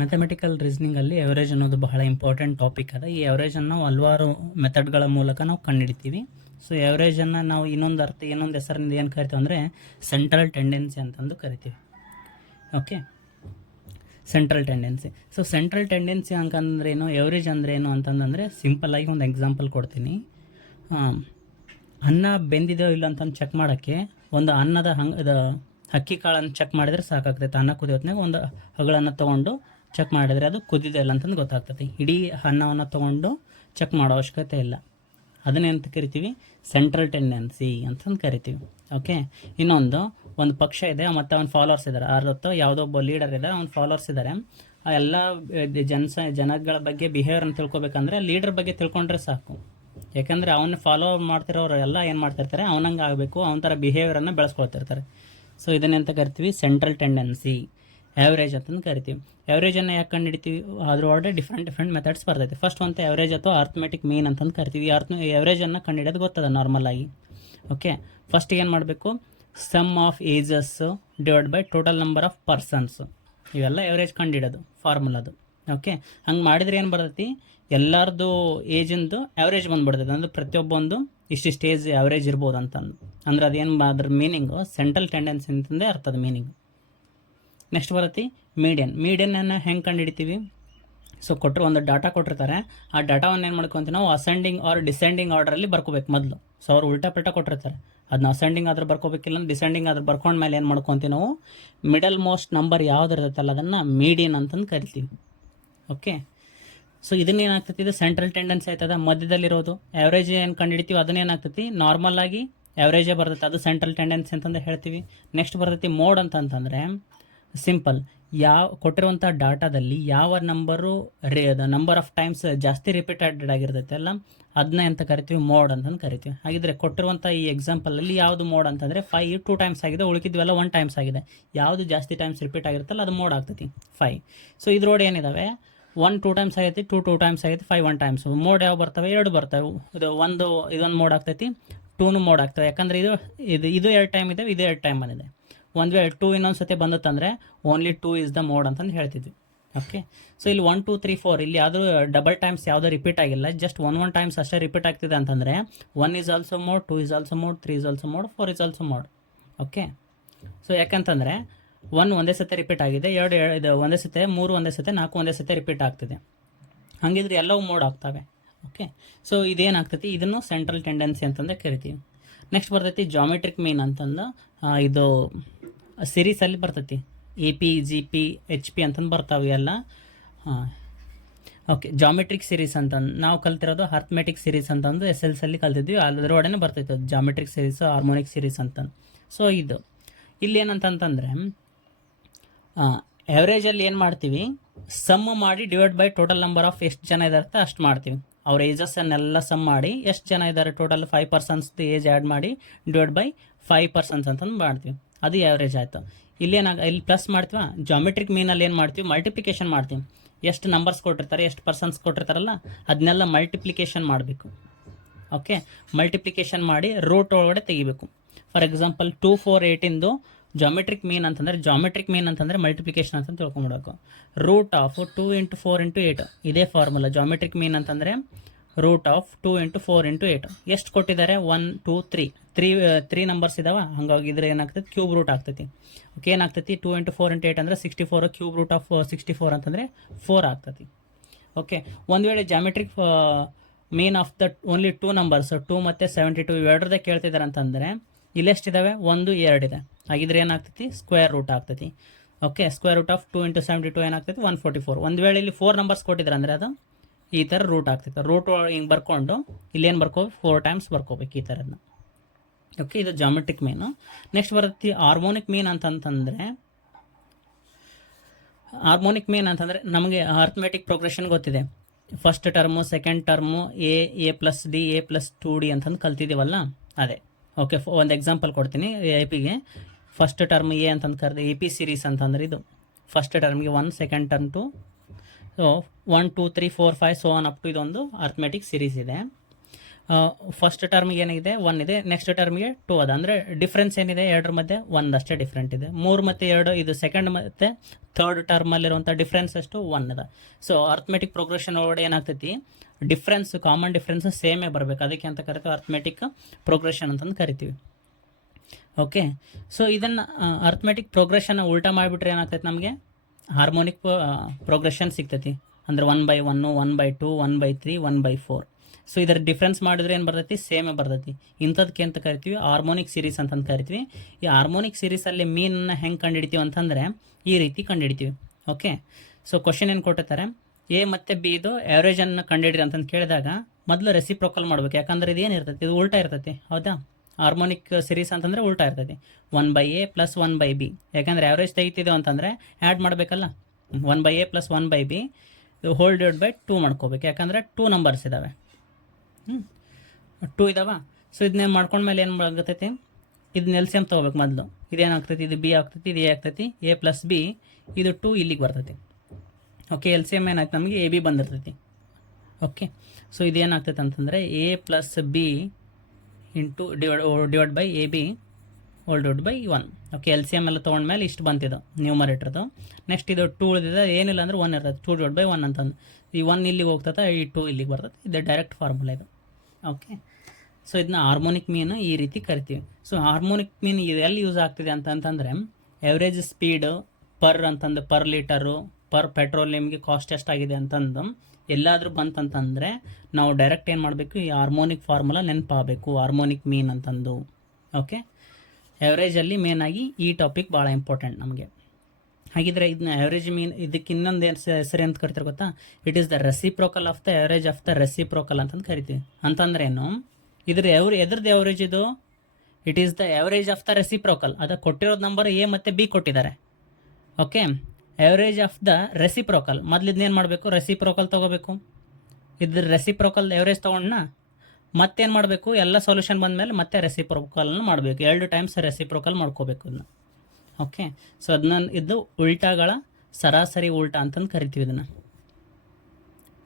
Mathematical ರೀಸನಿಂಗಲ್ಲಿ average ಅನ್ನೋದು ಬಹಳ important topic ಅದ. ಈ ಎವರೇಜನ್ನು ನಾವು ಹಲವಾರು ಮೆಥಡ್ಗಳ ಮೂಲಕ ನಾವು ಕಂಡುಹಿಡಿತೀವಿ. ಸೊ ಎವರೇಜನ್ನು ನಾವು ಇನ್ನೊಂದು ಹೆಸರಿನಿಂದ ಏನು ಕರಿತೀವಿ ಅಂದರೆ ಸೆಂಟ್ರಲ್ ಟೆಂಡೆನ್ಸಿ ಅಂತಂದು ಕರಿತೀವಿ. Okay, central tendency. So central tendency ಅಂಕಂದ್ರೇನು, ಎವರೇಜ್ ಅಂದ್ರೇನು ಅಂತಂದರೆ ಸಿಂಪಲ್ಲಾಗಿ ಒಂದು ಎಕ್ಸಾಂಪಲ್ ಕೊಡ್ತೀನಿ. ಅನ್ನ ಬೆಂದಿದೋ ಇಲ್ಲ ಅಂತಂದು ಚೆಕ್ ಮಾಡೋಕ್ಕೆ ಒಂದು ಅನ್ನದ ಅಕ್ಕಿ ಕಾಳನ್ನು ಚೆಕ್ ಮಾಡಿದರೆ ಸಾಕಾಗ್ತೈತೆ. ಅನ್ನ ಕುದಿಯೋತ್ನಾಗ ಒಂದು ಹಗಳನ್ನು ತೊಗೊಂಡು ಚೆಕ್ ಮಾಡಿದರೆ ಅದು ಕುದಿದೆ ಇಲ್ಲ ಅಂತಂದು ಗೊತ್ತಾಗ್ತೈತಿ. ಇಡೀ ಅನ್ನವನ್ನು ತೊಗೊಂಡು ಚೆಕ್ ಮಾಡೋ ಅವಶ್ಯಕತೆ ಇಲ್ಲ. ಅದನ್ನೇಂತ ಕರಿತೀವಿ, ಸೆಂಟ್ರಲ್ ಟೆಂಡೆನ್ಸಿ ಅಂತಂದು ಕರಿತೀವಿ. ಓಕೆ, ಒಂದು ಪಕ್ಷ ಇದೆ ಮತ್ತು ಅವನ ಫಾಲೋವರ್ಸ್ ಇದ್ದಾರೆ. ಯಾವುದೋ ಒಬ್ಬ ಲೀಡರ್ ಇದ್ದಾರೆ, ಅವ್ನ ಫಾಲೋವರ್ಸ್ ಇದ್ದಾರೆ. ಆ ಎಲ್ಲ ಜನಗಳ ಬಗ್ಗೆ ಬಿಹೇವಿಯರ್ನ ತಿಳ್ಕೊಬೇಕಂದ್ರೆ ಲೀಡರ್ ಬಗ್ಗೆ ತಿಳ್ಕೊಂಡ್ರೆ ಸಾಕು. ಯಾಕಂದರೆ ಅವನ್ನ ಫಾಲೋ ಮಾಡ್ತಿರೋರು ಎಲ್ಲ ಏನು ಮಾಡ್ತಿರ್ತಾರೆ, ಅವನಂಗೆ ಆಗಬೇಕು, ಅವನ ಥರ ಬಿಹೇವಿಯರನ್ನು ಬೆಳೆಸ್ಕೊಳ್ತಿರ್ತಾರೆ. ಸೊ ಇದನ್ನೆಂತ ಕರಿತೀವಿ, ಸೆಂಟ್ರಲ್ ಟೆಂಡೆನ್ಸಿ, ಆ್ಯಾವ್ರೇಜ್ ಅಂತಂದು ಕರಿತೀವಿ. ಆ್ಯಾವ್ರೇಜನ್ನು ಯಾಕೆ ಕಂಡುಹಿಡಿತೀವಿ, ಅದ್ರೊಳಗೆ ಡಿಫ್ರೆಂಟ್ ಮೆಥಡ್ಸ್ ಬರ್ತೈತೆ. ಫಸ್ಟ್ ಒಂದು ಆ್ಯಾವ್ರೇಜ್ ಅಥವಾ ಅರ್ಥಮೆಟಿಕ್ ಮೀನ್ ಅಂತಂದು ಕರಿತೀವಿ. ಆ್ಯಾವ್ರೇಜನ್ನು ಕಂಡುಹಿಡಿಯೋದು ಗೊತ್ತದ ನಾರ್ಮಲಾಗಿ. ಓಕೆ, ಫಸ್ಟ್ ಏನು ಮಾಡಬೇಕು, sum of ages divide by total number of persons, ಇವೆಲ್ಲ ಆ್ಯಾವ್ರೇಜ್ ಕಂಡುಹಿಡೋದು ಫಾರ್ಮುಲಾದು. ಓಕೆ, ಹಂಗೆ ಮಾಡಿದ್ರೆ ಏನು ಬರ್ತೈತಿ, ಎಲ್ಲರದು ಏಜಿಂದು ಆ್ಯಾವ್ರೇಜ್ ಬಂದುಬಿಡ್ತದೆ. ಅಂದರೆ ಪ್ರತಿಯೊಬ್ಬೊಂದು ಇಷ್ಟಿಷ್ಟು ಏಜ್ ಆ್ಯಾವ್ರೇಜ್ ಇರ್ಬೋದು ಅಂತಂದು. ಅಂದರೆ ಅದೇನು ಅದ್ರ ಮೀನಿಂಗು ಸೆಂಟ್ರಲ್ ಟೆಂಡೆನ್ಸಿ ಅಂತಂದೇ ಅರ್ಥದ ಮೀನಿಂಗು. ನೆಕ್ಸ್ಟ್ ಬರುತ್ತೆ ಮೀಡಿಯನನ್ನು ಹೆಂಗೆ ಕಂಡುಹಿಡಿತೀವಿ. ಸೊ ಒಂದು ಡಾಟಾ ಕೊಟ್ಟಿರ್ತಾರೆ, ಆ ಡಾಟಾವನ್ನು ಏನು ಮಾಡ್ಕೊತೀವಿ ನಾವು ಅಸೆಂಡಿಂಗ್ ಆರ್ ಡಿಸೆಂಡಿಂಗ್ ಆರ್ಡ್ರಲ್ಲಿ ಬರ್ಕೋಬೇಕು ಮೊದಲು. ಸೊ ಅವ್ರು ಉಲ್ಟಾ ಪಲ್ಟಾ ಕೊಟ್ಟಿರ್ತಾರೆ, ಅದನ್ನ ಅಸೆಂಡಿಂಗ್ ಆದ್ರೆ ಬರ್ಕೋಬೇಕಿಲ್ಲ, ಡಿಸೆಂಡಿಂಗ್ ಆದ್ರೆ ಬರ್ಕೊಂಡ್ಮೇಲೆ ಏನು ಮಾಡ್ಕೊತೀವಿ ನಾವು, ಮಿಡಲ್ ಮೋಸ್ಟ್ ನಂಬರ್ ಯಾವ್ದು ಇರ್ತೈತಲ್ಲ ಅದನ್ನು ಮೀಡಿಯನ್ ಅಂತಂದು ಕರಿತೀವಿ. ಓಕೆ, ಸೊ ಇದನ್ನೇನಾಗ್ತೈತಿ, ಇದು ಸೆಂಟ್ರಲ್ ಟೆಂಡೆನ್ಸಿ ಆಯ್ತದ. ಮಧ್ಯದಲ್ಲಿರೋದು ಆ್ಯಾವ್ರೇಜ್ ಏನು ಕಂಡುಹಿಡಿತೀವಿ ಅದನ್ನೇನಾಗ್ತೈತಿ, ನಾರ್ಮಲ್ ಆಗಿ ಆ್ಯಾವ್ರೇಜೇ ಬರ್ತೈತೆ, ಅದು ಸೆಂಟ್ರಲ್ ಟೆಂಡೆನ್ಸಿ ಅಂತಂದು ಹೇಳ್ತೀವಿ. ನೆಕ್ಸ್ಟ್ ಬರ್ತೈತಿ ಮೋಡ್ ಅಂತಂತಂದರೆ ಸಿಂಪಲ್, ಕೊಟ್ಟಿರುವಂಥ ಡಾಟಾದಲ್ಲಿ ಯಾವ ನಂಬರ್ ಆಫ್ ಟೈಮ್ಸ್ ಜಾಸ್ತಿ ರಿಪೀಟೆಡ್ ಆಗಿರ್ತೈತೆ ಅಲ್ಲ, ಅದನ್ನ ಅಂತ ಕರಿತೀವಿ, ಮೋಡ್ ಅಂತಂದು ಕರಿತೀವಿ. ಹಾಗಿದ್ರೆ ಕೊಟ್ಟಿರುವಂಥ ಈ ಎಕ್ಸಾಂಪಲಲ್ಲಿ ಯಾವುದು ಮೋಡ್ ಅಂತಂದರೆ 5 2 ಟೈಮ್ಸ್ ಆಗಿದೆ, ಉಳಿಕಿದ್ವೆಲ್ಲ 1 ಟೈಮ್ಸ್ ಆಗಿದೆ. ಯಾವುದು ಜಾಸ್ತಿ ಟೈಮ್ಸ್ ರಿಪೀಟ್ ಆಗಿರುತ್ತಲ್ಲ ಅದು ಮೋಡ್ ಆಗ್ತೈತಿ 5. ಸೊ ಇದ್ರೊಳಗೆ ಏನಿದಾವೆ, 1 2 ಟೈಮ್ಸ್ ಆಗೈತಿ, 2 2 ಟೈಮ್ಸ್ ಆಗೈತಿ, 5 1 ಟೈಮ್ಸ್. ಮೋಡ್ ಯಾವ ಬರ್ತವೆ, 2 ಬರ್ತವೆ. ಇದೊಂದು ಮೋಡ್ ಆಗ್ತೈತಿ, 2 ಮೋಡ್ ಆಗ್ತವೆ. ಯಾಕಂದರೆ ಇದು 2 ಟೈಮ್ ಇದೆ, ಇದು 2 ಟೈಮ್ ಬಂದಿದೆ. ಒಂದು ವೇಳೆ 2 ಇನ್ನೊಂದು ಸತಿ ಬಂದತ್ತಂದರೆ ಓನ್ಲಿ 2 ಇಸ್ ದ ಮೋಡ್ ಅಂತಂದು ಹೇಳ್ತಿದ್ವಿ. ಓಕೆ, ಸೊ ಇಲ್ಲಿ 1 2 3 4 ಇಲ್ಲಿ ಯಾವುದು ಡಬಲ್ ಟೈಮ್ಸ್ ಯಾವುದೋ ರಿಪೀಟ್ ಆಗಿಲ್ಲ, ಜಸ್ಟ್ 1 ಟೈಮ್ಸ್ ಅಷ್ಟೇ ರಿಪೀಟ್ ಆಗ್ತಿದೆ ಅಂತಂದರೆ 1 is also mode, 2 is also mode, 3 is also mode, 4 is also mode. Okay, so ಯಾಕಂತಂದರೆ 1 ಒಂದೇ ಸತಿ ರಿಪೀಟ್ ಆಗಿದೆ, 2 ಇದು ಒಂದೇ ಸತಿ, 3 ಒಂದೇ ಸತಿ, 4 ಒಂದೇ ಸತಿ ರಿಪೀಟ್ ಆಗ್ತಿದೆ. ಹಾಗಿದ್ರೆ ಎಲ್ಲವೂ ಮೋಡ್ ಆಗ್ತವೆ. ಓಕೆ, ಸೊ ಇದೇನಾಗ್ತೈತಿ, ಇದನ್ನು ಸೆಂಟ್ರಲ್ ಟೆಂಡೆನ್ಸಿ ಅಂತಂದೇ ಕರಿತೀವಿ. ನೆಕ್ಸ್ಟ್ ಬರ್ತೈತಿ ಜಾಮೆಟ್ರಿಕ್ ಮೀನ್ ಅಂತಂದು, ಇದು ಸಿರೀಸಲ್ಲಿ ಬರ್ತೈತಿ, AP GP HP ಅಂತಂದು ಬರ್ತಾವೆ ಎಲ್ಲ. ಓಕೆ, ಜಾಮೆಟ್ರಿಕ್ ಸಿರೀಸ್ ಅಂತಂದು ನಾವು ಕಲ್ತಿರೋದು ಅರ್ಥಮೆಟಿಕ್ ಸಿರೀಸ್ ಅಂತಂದು SLC ಕಲ್ತಿದ್ವಿ. ಅದರೊಡನೆ ಬರ್ತೈತೆ ಜಾಮೆಟ್ರಿಕ್ ಸಿರೀಸ್, ಹಾರ್ಮೋನಿಕ್ ಸಿರೀಸ್ ಅಂತಂದು. ಸೊ ಇಲ್ಲಿ ಏನಂತಂತಂದರೆ ಆ್ಯಾವ್ರೇಜಲ್ಲಿ ಏನು ಮಾಡ್ತೀವಿ, ಸಮ್ ಮಾಡಿ divide by total number of ಎಷ್ಟು ಜನ ಇದಾರೆ ಅಷ್ಟು ಮಾಡ್ತೀವಿ. ಅವ್ರ ಏಜಸ್ಸನ್ನೆಲ್ಲ ಸಮ್ ಮಾಡಿ ಎಷ್ಟು ಜನ ಇದ್ದಾರೆ ಟೋಟಲ್ 5 ಪರ್ಸನ್ಸ್ದು ಏಜ್ ಆ್ಯಡ್ ಮಾಡಿ ಡಿವೈಡ್ ಬೈ 5 ಪರ್ಸನ್ಸ್ ಅಂತಂದು ಮಾಡ್ತೀವಿ. ಅದು ಆ್ಯಾವ್ರೇಜ್ ಆಯಿತು. ಇಲ್ಲಿ ಪ್ಲಸ್ ಮಾಡ್ತೀವಿ. ಜಾಮೆಟ್ರಿಕ್ ಮೀನಲ್ಲಿ ಏನು ಮಾಡ್ತೀವಿ, ಮಲ್ಟಿಪ್ಲಿಕೇಶನ್ ಮಾಡ್ತೀವಿ. ಎಷ್ಟು ನಂಬರ್ಸ್ ಕೊಟ್ಟಿರ್ತಾರೆ, ಎಷ್ಟು ಪರ್ಸನ್ಸ್ ಕೊಟ್ಟಿರ್ತಾರಲ್ಲ ಅದನ್ನೆಲ್ಲ ಮಲ್ಟಿಪ್ಲಿಕೇಶನ್ ಮಾಡಬೇಕು. ಓಕೆ, ಮಲ್ಟಿಪ್ಲಿಕೇಶನ್ ಮಾಡಿ ರೂಟ್ ಒಳಗಡೆ ತೆಗಿಬೇಕು. ಫಾರ್ ಎಕ್ಸಾಂಪಲ್ 2 4 8 ಜಾಮೆಟ್ರಿಕ್ ಮೀನ್ ಅಂತಂದರೆ ಮಲ್ಟಿಪ್ಲಿಕೇಶನ್ ಅಂತ ತಿಳ್ಕೊಂಬಿಡಬೇಕು. ರೂಟ್ ಆಫ್ 2 × 4 × 8 ಇದೇ ಫಾರ್ಮುಲಾ. ಜಾಮೆಟ್ರಿಕ್ ಮೀನ್ ಅಂತಂದರೆ ರೂಟ್ ಆಫ್ 2 × 4 × 8. ಎಷ್ಟು ಕೊಟ್ಟಿದ್ದಾರೆ, 1 2 3 ನಂಬರ್ಸ್ ಇದಾವೆ. ಹಂಗಾಗಿದ್ರೆ ಏನಾಗ್ತೈತಿ, ಕ್ಯೂಬ್ ರೂಟ್ ಆಗ್ತೈತಿ. ಓಕೆ, ಏನಾಗ್ತೈತಿ, 2 × 4 × 8 ಅಂದರೆ 64, ಕ್ಯೂಬ್ ರೂಟ್ ಆಫ್ 64 ಅಂತಂದರೆ 4 ಆಗ್ತೈತಿ. ಓಕೆ, ಒಂದು ವೇಳೆ geometric mean of the only 2 numbers 2 ಮತ್ತು 72 ಇವೆರಡರದೇ ಕೇಳ್ತಿದ್ದಾರೆ ಅಂತಂದರೆ ಇಲ್ಲೆಷ್ಟಿದ್ದಾವೆ, 1 2 ಇದೆ. ಹಾಗಿದ್ರೆ ಏನಾಗ್ತೈತಿ, ಸ್ಕ್ವೇರ್ ರೂಟ್ ಆಗ್ತೈತಿ. ಓಕೆ, ಸ್ಕ್ವೇರ್ ರೂಟ್ ಆಫ್ 2 × 72 ಏನಾಗ್ತೈತಿ, 144. ಒಂದು ವೇಳೆ ಇಲ್ಲಿ 4 ನಂಬರ್ಸ್ ಕೊಟ್ಟಿದ್ದಾರೆ ಅಂದರೆ ಅದು ಈ ಥರ ರೂಟ್ ಆಗ್ತೈತೆ. ರೂಟ್ ಹಿಂಗೆ ಬರ್ಕೊಂಡು ಇಲ್ಲೇನು ಬರ್ಕೋಬೇಕು, 4 ಟೈಮ್ಸ್ ಬರ್ಕೋಬೇಕು ಈ ಥರದನ್ನ. ಓಕೆ, ಇದು ಜಾಮೆಟ್ರಿಕ್ ಮೀನು. ನೆಕ್ಸ್ಟ್ ಬರುತ್ತೆ ಹಾರ್ಮೋನಿಕ್ ಮೀನ್ ಅಂತಂತಂದರೆ, ಹಾರ್ಮೋನಿಕ್ ಮೀನ್ ಅಂತಂದರೆ ನಮಗೆ ಅರ್ಥಮೆಟಿಕ್ ಪ್ರೋಗ್ರೆಷನ್ ಗೊತ್ತಿದೆ. First term, second term, A + D A + 2D ಅಂತಂದು ಕಲ್ತಿದ್ದೀವಲ್ಲ ಅದೇ. ಓಕೆ, ಒಂದು ಎಕ್ಸಾಂಪಲ್ ಕೊಡ್ತೀನಿ. APಗೆ ಫಸ್ಟ್ ಟರ್ಮ್ A ಅಂತಂದು ಕರೆದು AP ಸಿರೀಸ್ ಅಂತಂದರೆ ಇದು ಫಸ್ಟ್ ಟರ್ಮ್ಗೆ 1, second term 2. So 1 2 3 4 5 so on up to ಇದೊಂದು ಅರ್ಥಮೆಟಿಕ್ ಸಿರೀಸ್ ಇದೆ. ಫಸ್ಟ್ ಟರ್ಮಿಗೆ ಏನಿದೆ 1 ಇದೆ, ನೆಕ್ಸ್ಟ್ ಟರ್ಮಿಗೆ 2 ಅದ. ಅಂದರೆ ಡಿಫ್ರೆನ್ಸ್ ಏನಿದೆ ಎರಡರ ಮಧ್ಯೆ 1 ಅಷ್ಟೇ ಡಿಫ್ರೆಂಟ್ ಇದೆ. 3 ಮತ್ತು 2 ಇದು ಸೆಕೆಂಡ್ ಮತ್ತು ಥರ್ಡ್ ಟರ್ಮಲ್ಲಿರುವಂಥ ಡಿಫ್ರೆನ್ಸ್ ಅಷ್ಟು 1 ಅದ. ಸೊ ಅರ್ಥಮೆಟಿಕ್ ಪ್ರೋಗ್ರೆಷನ್ ಒಳಗಡೆ ಏನಾಗ್ತೈತಿ, ಡಿಫ್ರೆನ್ಸ್ ಕಾಮನ್ ಡಿಫ್ರೆನ್ಸ್ ಸೇಮೇ ಬರಬೇಕು, ಅದಕ್ಕೆ ಅಂತ ಕರಿತೀವಿ ಅರ್ಥಮೆಟಿಕ್ ಪ್ರೋಗ್ರೆಷನ್ ಅಂತಂದು ಕರಿತೀವಿ. ಓಕೆ, ಸೊ ಇದನ್ನು ಅರ್ಥಮೆಟಿಕ್ ಪ್ರೋಗ್ರೆಷನ್ ಉಲ್ಟಾ ಮಾಡಿಬಿಟ್ರೆ ಏನಾಗ್ತೈತೆ, ನಮಗೆ ಹಾರ್ಮೋನಿಕ್ ಪ್ರೋಗ್ರೆಷನ್ ಸಿಗ್ತೈತಿ. ಅಂದರೆ 1/1, 1/2, 1/3, 1/4. ಸೊ ಇದರ ಡಿಫ್ರೆನ್ಸ್ ಮಾಡಿದ್ರೆ ಏನು ಬರ್ತೈತಿ, ಸೇಮೇ ಬರ್ತೈತಿ. ಇಂಥದಕ್ಕೆ ಅಂತ ಕರಿತೀವಿ ಹಾರ್ಮೋನಿಕ್ ಸೀರೀಸ್ ಅಂತಂದು ಕರಿತೀವಿ. ಈ ಹಾರ್ಮೋನಿಕ್ ಸೀರೀಸಲ್ಲಿ ಮೀನನ್ನು ಹೆಂಗೆ ಕಂಡುಹಿಡಿತೀವಿ ಅಂತಂದರೆ ಈ ರೀತಿ ಕಂಡುಹಿಡಿತೀವಿ. ಓಕೆ, ಸೊ ಕ್ವಶನ್ ಏನು ಕೊಟ್ಟಿರ್ತಾರೆ, ಎ ಮತ್ತು ಬಿ ಇದು ಆ್ಯಾವ್ರೇಜನ್ನು ಕಂಡುಹಿಡಿರಿ ಅಂತಂದು ಕೇಳಿದಾಗ ಮೊದಲು ರೆಸಿಪ್ರೋಕಲ್ ಮಾಡ್ಬೇಕು. ಯಾಕಂದ್ರೆ ಇದು ಏನಿರ್ತೈತಿ, ಇದು ಉಲ್ಟಾ ಇರ್ತೈತಿ. ಹೌದಾ, ಹಾರ್ಮೋನಿಕ್ ಸೀರೀಸ್ ಅಂತಂದರೆ ಉಲ್ಟಾ ಇರ್ತೈತಿ. 1/a + 1/b. ಯಾಕಂದರೆ ಆ್ಯಾವ್ರೇಜ್ ತೆಗಿತಿದ್ದೇವೆ ಅಂತಂದರೆ ಆ್ಯಡ್ ಮಾಡಬೇಕಲ್ಲ. 1/a + 1/b hole divide by 2 ಮಾಡ್ಕೋಬೇಕು. ಯಾಕಂದರೆ 2 ನಂಬರ್ಸ್ ಇದ್ದಾವೆ, 2 ಇದಾವ. ಸೊ ಇದನ್ನೇನು ಮಾಡ್ಕೊಂಡ್ಮೇಲೆ ಏನು ಆಗತೈತಿ, ಇದನ್ನ LCM ತೊಗೋಬೇಕು ಮೊದಲು. ಇದೇನಾಗ್ತೈತಿ, ಇದು ಬಿ ಆಗ್ತೈತಿ, ಇದು ಎ ಆಗ್ತೈತಿ. a + b ಇದು 2 ಇಲ್ಲಿಗೆ ಬರ್ತೈತಿ. ಓಕೆ, LCM ಏನಾಯ್ತು, ನಮಗೆ AB ಬಂದಿರ್ತೈತಿ. ಓಕೆ, ಸೊ ಇದೇನಾಗ್ತೈತೆ ಅಂತಂದರೆ a + b into divide by AB hole divide by 1. Okay, LCM ಎಲ್ಲ ತೊಗೊಂಡ್ಮೇಲೆ ಇಷ್ಟು ಬಂತಿದ್ದು ನ್ಯೂಮರೇಟ್ರದು. ನೆಕ್ಸ್ಟ್ ಇದು 2 ಉಳಿದಿದೆ, ಏನಿಲ್ಲ ಅಂದ್ರೆ 1 ಇರ್ತದೆ. 2 ಡಿವೈಡ್ ಬೈ 1 ಅಂತಂದು ಈ 1 ಇಲ್ಲಿಗೆ ಹೋಗ್ತದೆ, ಈ 2 ಇಲ್ಲಿಗೆ ಬರ್ತದೆ. ಇದು ಡೈರೆಕ್ಟ್ ಫಾರ್ಮುಲಾ ಇದು. ಓಕೆ, ಸೊ ಇದನ್ನ ಹಾರ್ಮೋನಿಕ್ ಮೀನ್ ಈ ರೀತಿ ಕರಿತೀವಿ. ಸೊ ಹಾರ್ಮೋನಿಕ್ ಮೀನ್ ಇದು ಎಲ್ಲಿ ಯೂಸ್ ಆಗ್ತಿದೆ ಅಂತಂತಂದರೆ ಎವರೇಜ್ ಸ್ಪೀಡ್ ಅಂತಂದು ಪರ್ ಲೀಟರು ಪರ್ ಪೆಟ್ರೋಲಿಯಮ್ಗೆ ಕಾಸ್ಟ್ ಎಷ್ಟಾಗಿದೆ ಅಂತಂದು ಎಲ್ಲಾದರೂ ಬಂತಂತಂದರೆ ನಾವು ಡೈರೆಕ್ಟ್ ಏನು ಮಾಡಬೇಕು, ಈ ಹಾರ್ಮೋನಿಕ್ ಫಾರ್ಮುಲಾ ನೆನಪಾಗಬೇಕು, ಹಾರ್ಮೋನಿಕ್ ಮೀನ್ ಅಂತಂದು. ಓಕೆ, ಎವರೇಜಲ್ಲಿ ಮೇನಾಗಿ ಈ ಟಾಪಿಕ್ ಭಾಳ ಇಂಪಾರ್ಟೆಂಟ್ ನಮಗೆ. ಹಾಗಿದ್ರೆ ಇದನ್ನ ಎವರೇಜ್ ಮೀನ್ ಇದಕ್ಕೆ ಇನ್ನೊಂದು ಹೆಸರು ಅಂತ ಕರಿತಾರೆ ಗೊತ್ತಾ, it is the reciprocal of the average of the reciprocal ಅಂತಂದು ಕರಿತೀವಿ. ಅಂತಂದ್ರೆ ಏನು, ಎದ್ರದ್ದು ಎವರೇಜ್ ಇದು, it is the average of the reciprocal. ಅದು ಕೊಟ್ಟಿರೋದು ನಂಬರ್ ಎ ಮತ್ತು ಬಿ ಕೊಟ್ಟಿದ್ದಾರೆ. Okay, average of the reciprocal. ಮೊದಲು ಇದನ್ನೇನು ಮಾಡಬೇಕು, ರೆಸಿಪ್ರೋಕಲ್ ತೊಗೋಬೇಕು. ಇದ್ರ ರೆಸಿಪ್ರೋಕಲ್ ಎವರೇಜ್ ತೊಗೊಂಡ ಮತ್ತೇನು ಮಾಡಬೇಕು, ಎಲ್ಲ ಸೊಲ್ಯೂಷನ್ ಬಂದಮೇಲೆ ಮತ್ತೆ ರೆಸಿಪ್ರೋಕಲ್ನ ಮಾಡಬೇಕು. 2 ಟೈಮ್ಸ್ ರೆಸಿಪ್ರೋಕಲ್ ಮಾಡ್ಕೋಬೇಕು ಇದನ್ನ. ಓಕೆ, ಸೊ ಇದು ಉಲ್ಟಾಗಳ ಸರಾಸರಿ ಉಲ್ಟಾ ಅಂತಂದು ಕರಿತೀವಿ ಇದನ್ನು.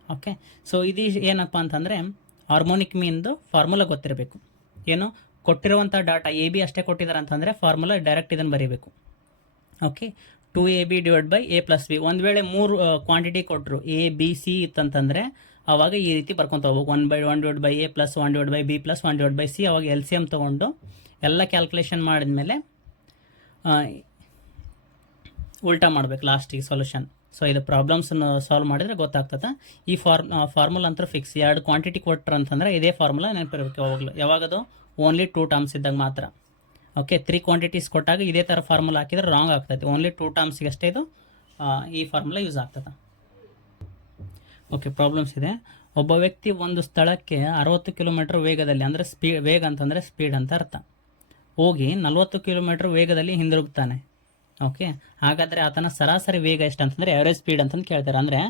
ಓಕೆ, ಸೊ ಇದು ಏನಪ್ಪ ಅಂತಂದರೆ ಹಾರ್ಮೋನಿಕ್ ಮೀನ್ದು ಫಾರ್ಮುಲಾ ಗೊತ್ತಿರಬೇಕು. ಏನು ಕೊಟ್ಟಿರುವಂಥ ಡಾಟಾ AB ಅಷ್ಟೇ ಕೊಟ್ಟಿದ್ದಾರೆ ಅಂತಂದರೆ ಫಾರ್ಮುಲಾ ಡೈರೆಕ್ಟ್ ಇದನ್ನು ಬರೀಬೇಕು. Okay, 2AB divide by A + B. ಒಂದು ವೇಳೆ 3 ಕ್ವಾಂಟಿಟಿ ಕೊಟ್ಟರು A B C ಇತ್ತಂತಂದರೆ ಆವಾಗ ಈ ರೀತಿ ಬರ್ಕೊತ ಹೋಗ್ಬೇಕು. 1/1 divide by A + 1 divide by B + 1 divide by C. ಅವಾಗ LCM ತೊಗೊಂಡು ಎಲ್ಲ ಕ್ಯಾಲ್ಕುಲೇಷನ್ ಮಾಡಿದ್ಮೇಲೆ ಉಲ್ಟಾ ಮಾಡ್ಬೇಕು ಲಾಸ್ಟಿಗೆ ಸೊಲ್ಯೂಷನ್. ಸೊ ಇದು ಪ್ರಾಬ್ಲಮ್ಸನ್ನು ಸಾಲ್ವ್ ಮಾಡಿದರೆ ಗೊತ್ತಾಗ್ತದೆ. ಈ ಫಾರ್ಮುಲಾ ಅಂತೂ ಫಿಕ್ಸ್. 2 ಕ್ವಾಂಟಿಟಿ ಕೊಟ್ಟರು ಅಂತಂದರೆ ಇದೇ ಫಾರ್ಮುಲಾ ನೆನಪಿರಬೇಕು ಯಾವಾಗಲೂ. ಯಾವಾಗದು ಓನ್ಲಿ 2 ಟರ್ಮ್ಸ್ ಇದ್ದಾಗ ಮಾತ್ರ. ಓಕೆ, 3 ಕ್ವಾಂಟಿಟೀಸ್ ಕೊಟ್ಟಾಗ ಇದೇ ಥರ ಫಾರ್ಮುಲಾ ಹಾಕಿದರೆ ರಾಂಗ್ ಆಗ್ತೈತೆ. ಓನ್ಲಿ 2 ಟರ್ಮ್ಸ್ಗೆ ಅಷ್ಟೇ ಇದು ಈ ಫಾರ್ಮುಲಾ ಯೂಸ್ ಆಗ್ತದೆ. ಓಕೆ, ಪ್ರಾಬ್ಲಮ್ಸ್ ಇದೆ. ಒಬ್ಬ ವ್ಯಕ್ತಿ ಒಂದು ಸ್ಥಳಕ್ಕೆ 60 ಕಿಲೋಮೀಟರ್ ವೇಗದಲ್ಲಿ, ಅಂದರೆ ವೇಗ ಅಂತಂದರೆ ಸ್ಪೀಡ್ ಅಂತ ಅರ್ಥ, ಹೋಗಿ 40 ಕಿಲೋಮೀಟರ್ ವೇಗದಲ್ಲಿ ಹಿಂದಿರುಗ್ತಾನೆ. ಓಕೆ, ಹಾಗಾದರೆ ಆತನ ಸರಾಸರಿ ವೇಗ ಎಷ್ಟು ಅಂತಂದರೆ ಎವರೇಜ್ ಸ್ಪೀಡ್ ಅಂತಂದು ಕೇಳ್ತಾರೆ. ಅಂದರೆ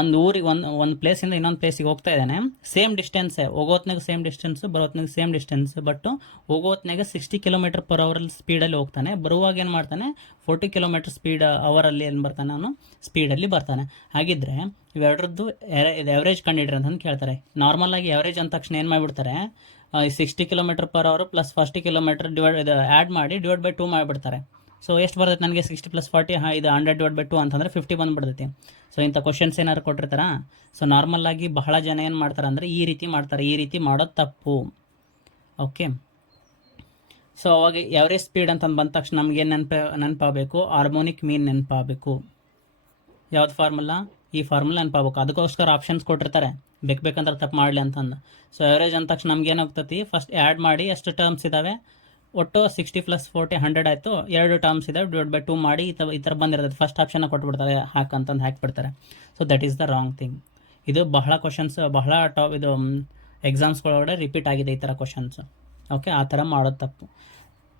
ಒಂದು ಊರಿಗೆ ಒಂದು ಪ್ಲೇಸಿಂದ ಇನ್ನೊಂದು ಪ್ಲೇಸಿಗೆ ಹೋಗ್ತಾ ಇದ್ದಾನೆ. ಸೇಮ್ ಡಿಸ್ಟೆನ್ಸೇ, ಹೋಗೋತ್ನಾಗ ಸೇಮ್ ಡಿಸ್ಟೆನ್ಸು, ಬರೋತ್ನಾಗ ಸೇಮ್ ಡಿಸ್ಟೆನ್ಸ್. ಬಟ್ ಹೋಗೋತ್ನಾಗ 60 km/h ಸ್ಪೀಡಲ್ಲಿ ಹೋಗ್ತಾನೆ. ಬರುವಾಗ ಏನು ಮಾಡ್ತಾನೆ, 40 km/h ಏನು ಬರ್ತಾನೆ, ಅವನು ಸ್ಪೀಡಲ್ಲಿ ಬರ್ತಾನೆ. ಹಾಗಿದ್ರೆ ಇವೆರಡರದ್ದು ಎವರೇಜ್ ಕಂಡಿಡ್ರಿ ಅಂತಂದು ಕೇಳ್ತಾರೆ. ನಾರ್ಮಲಾಗಿ ಎವರೇಜ್ ಅಂದ ತಕ್ಷಣ ಏನು ಮಾಡಿಬಿಡ್ತಾರೆ, 60 km/h ಪ್ಲಸ್ 40 km ಆ್ಯಡ್ ಮಾಡಿ ಡಿವೈಡ್ ಬೈ 2 ಮಾಡಿಬಿಡ್ತಾರೆ. ಸೊ ಎಷ್ಟು ಬರ್ತೈತೆ ನನಗೆ, 60 + 40 ಇದು 100 ಡಿವೈಡ್ ಬೈ 2 ಅಂತಂದರೆ 50 ಬಂದುಬಿಡ್ತೈತಿ. ಸೊ ಇಂಥ ಕ್ವಶನ್ಸ್ ಏನಾದ್ರು ಕೊಟ್ಟಿರ್ತಾರ. ಸೊ ನಾರ್ಮಲಾಗಿ ಬಹಳ ಜನ ಏನು ಮಾಡ್ತಾರೆ ಅಂದರೆ ಈ ರೀತಿ ಮಾಡ್ತಾರೆ. ಈ ರೀತಿ ಮಾಡೋದು ತಪ್ಪು. ಓಕೆ, ಸೊ ಅವಾಗ ಎವರೇಜ್ ಸ್ಪೀಡ್ ಅಂತಂದು ಬಂದ ತಕ್ಷಣ ನಮಗೆ ನೆನಪಾಗಬೇಕು, ಹಾರ್ಮೋನಿಕ್ ಮೀನ್ ನೆನಪಾಗಬೇಕು. ಯಾವ್ದು ಫಾರ್ಮುಲಾ, ಈ ಫಾರ್ಮುಲಾ ನೆನಪಾಗಬೇಕು. ಅದಕ್ಕೋಸ್ಕರ ಆಪ್ಷನ್ಸ್ ಕೊಟ್ಟಿರ್ತಾರೆ, ಬೇಕಂದ್ರೆ ತಪ್ಪು ಮಾಡಲಿ ಅಂತಂದು. ಸೊ ಎವರೇಜ್ ಅಂದ ತಕ್ಷಣ ನಮ್ಗೆ ಏನಾಗ್ತೈತಿ, ಫಸ್ಟ್ ಆ್ಯಡ್ ಮಾಡಿ ಎಷ್ಟು ಟರ್ಮ್ಸ್ ಇದ್ದಾವೆ, ಒಟ್ಟು 60 + 40 100 ಆಯಿತು. 2 ಟರ್ಮ್ಸ್ ಇದಾವೆ, ಡಿವೈಡ್ ಬೈ 2 ಮಾಡಿ ಈ ಥರ ಬಂದಿರ್ತದೆ. ಫಸ್ಟ್ ಆಪ್ಷನ್ನ ಕೊಟ್ಬಿಡ್ತಾರೆ, ಹಾಕಂತಂದು ಹಾಕಿಬಿಡ್ತಾರೆ. So that is the wrong thing. ಇದು ಬಹಳ ಕ್ವಶನ್ಸ್, ಬಹಳ ಇದು ಎಕ್ಸಾಮ್ಸ್ಗಳೊಳಗಡೆ ರಿಪೀಟ್ ಆಗಿದೆ ಈ ಥರ ಕ್ವಶನ್ಸ್. ಓಕೆ, ಆ ಥರ ಮಾಡೋದು ತಪ್ಪು.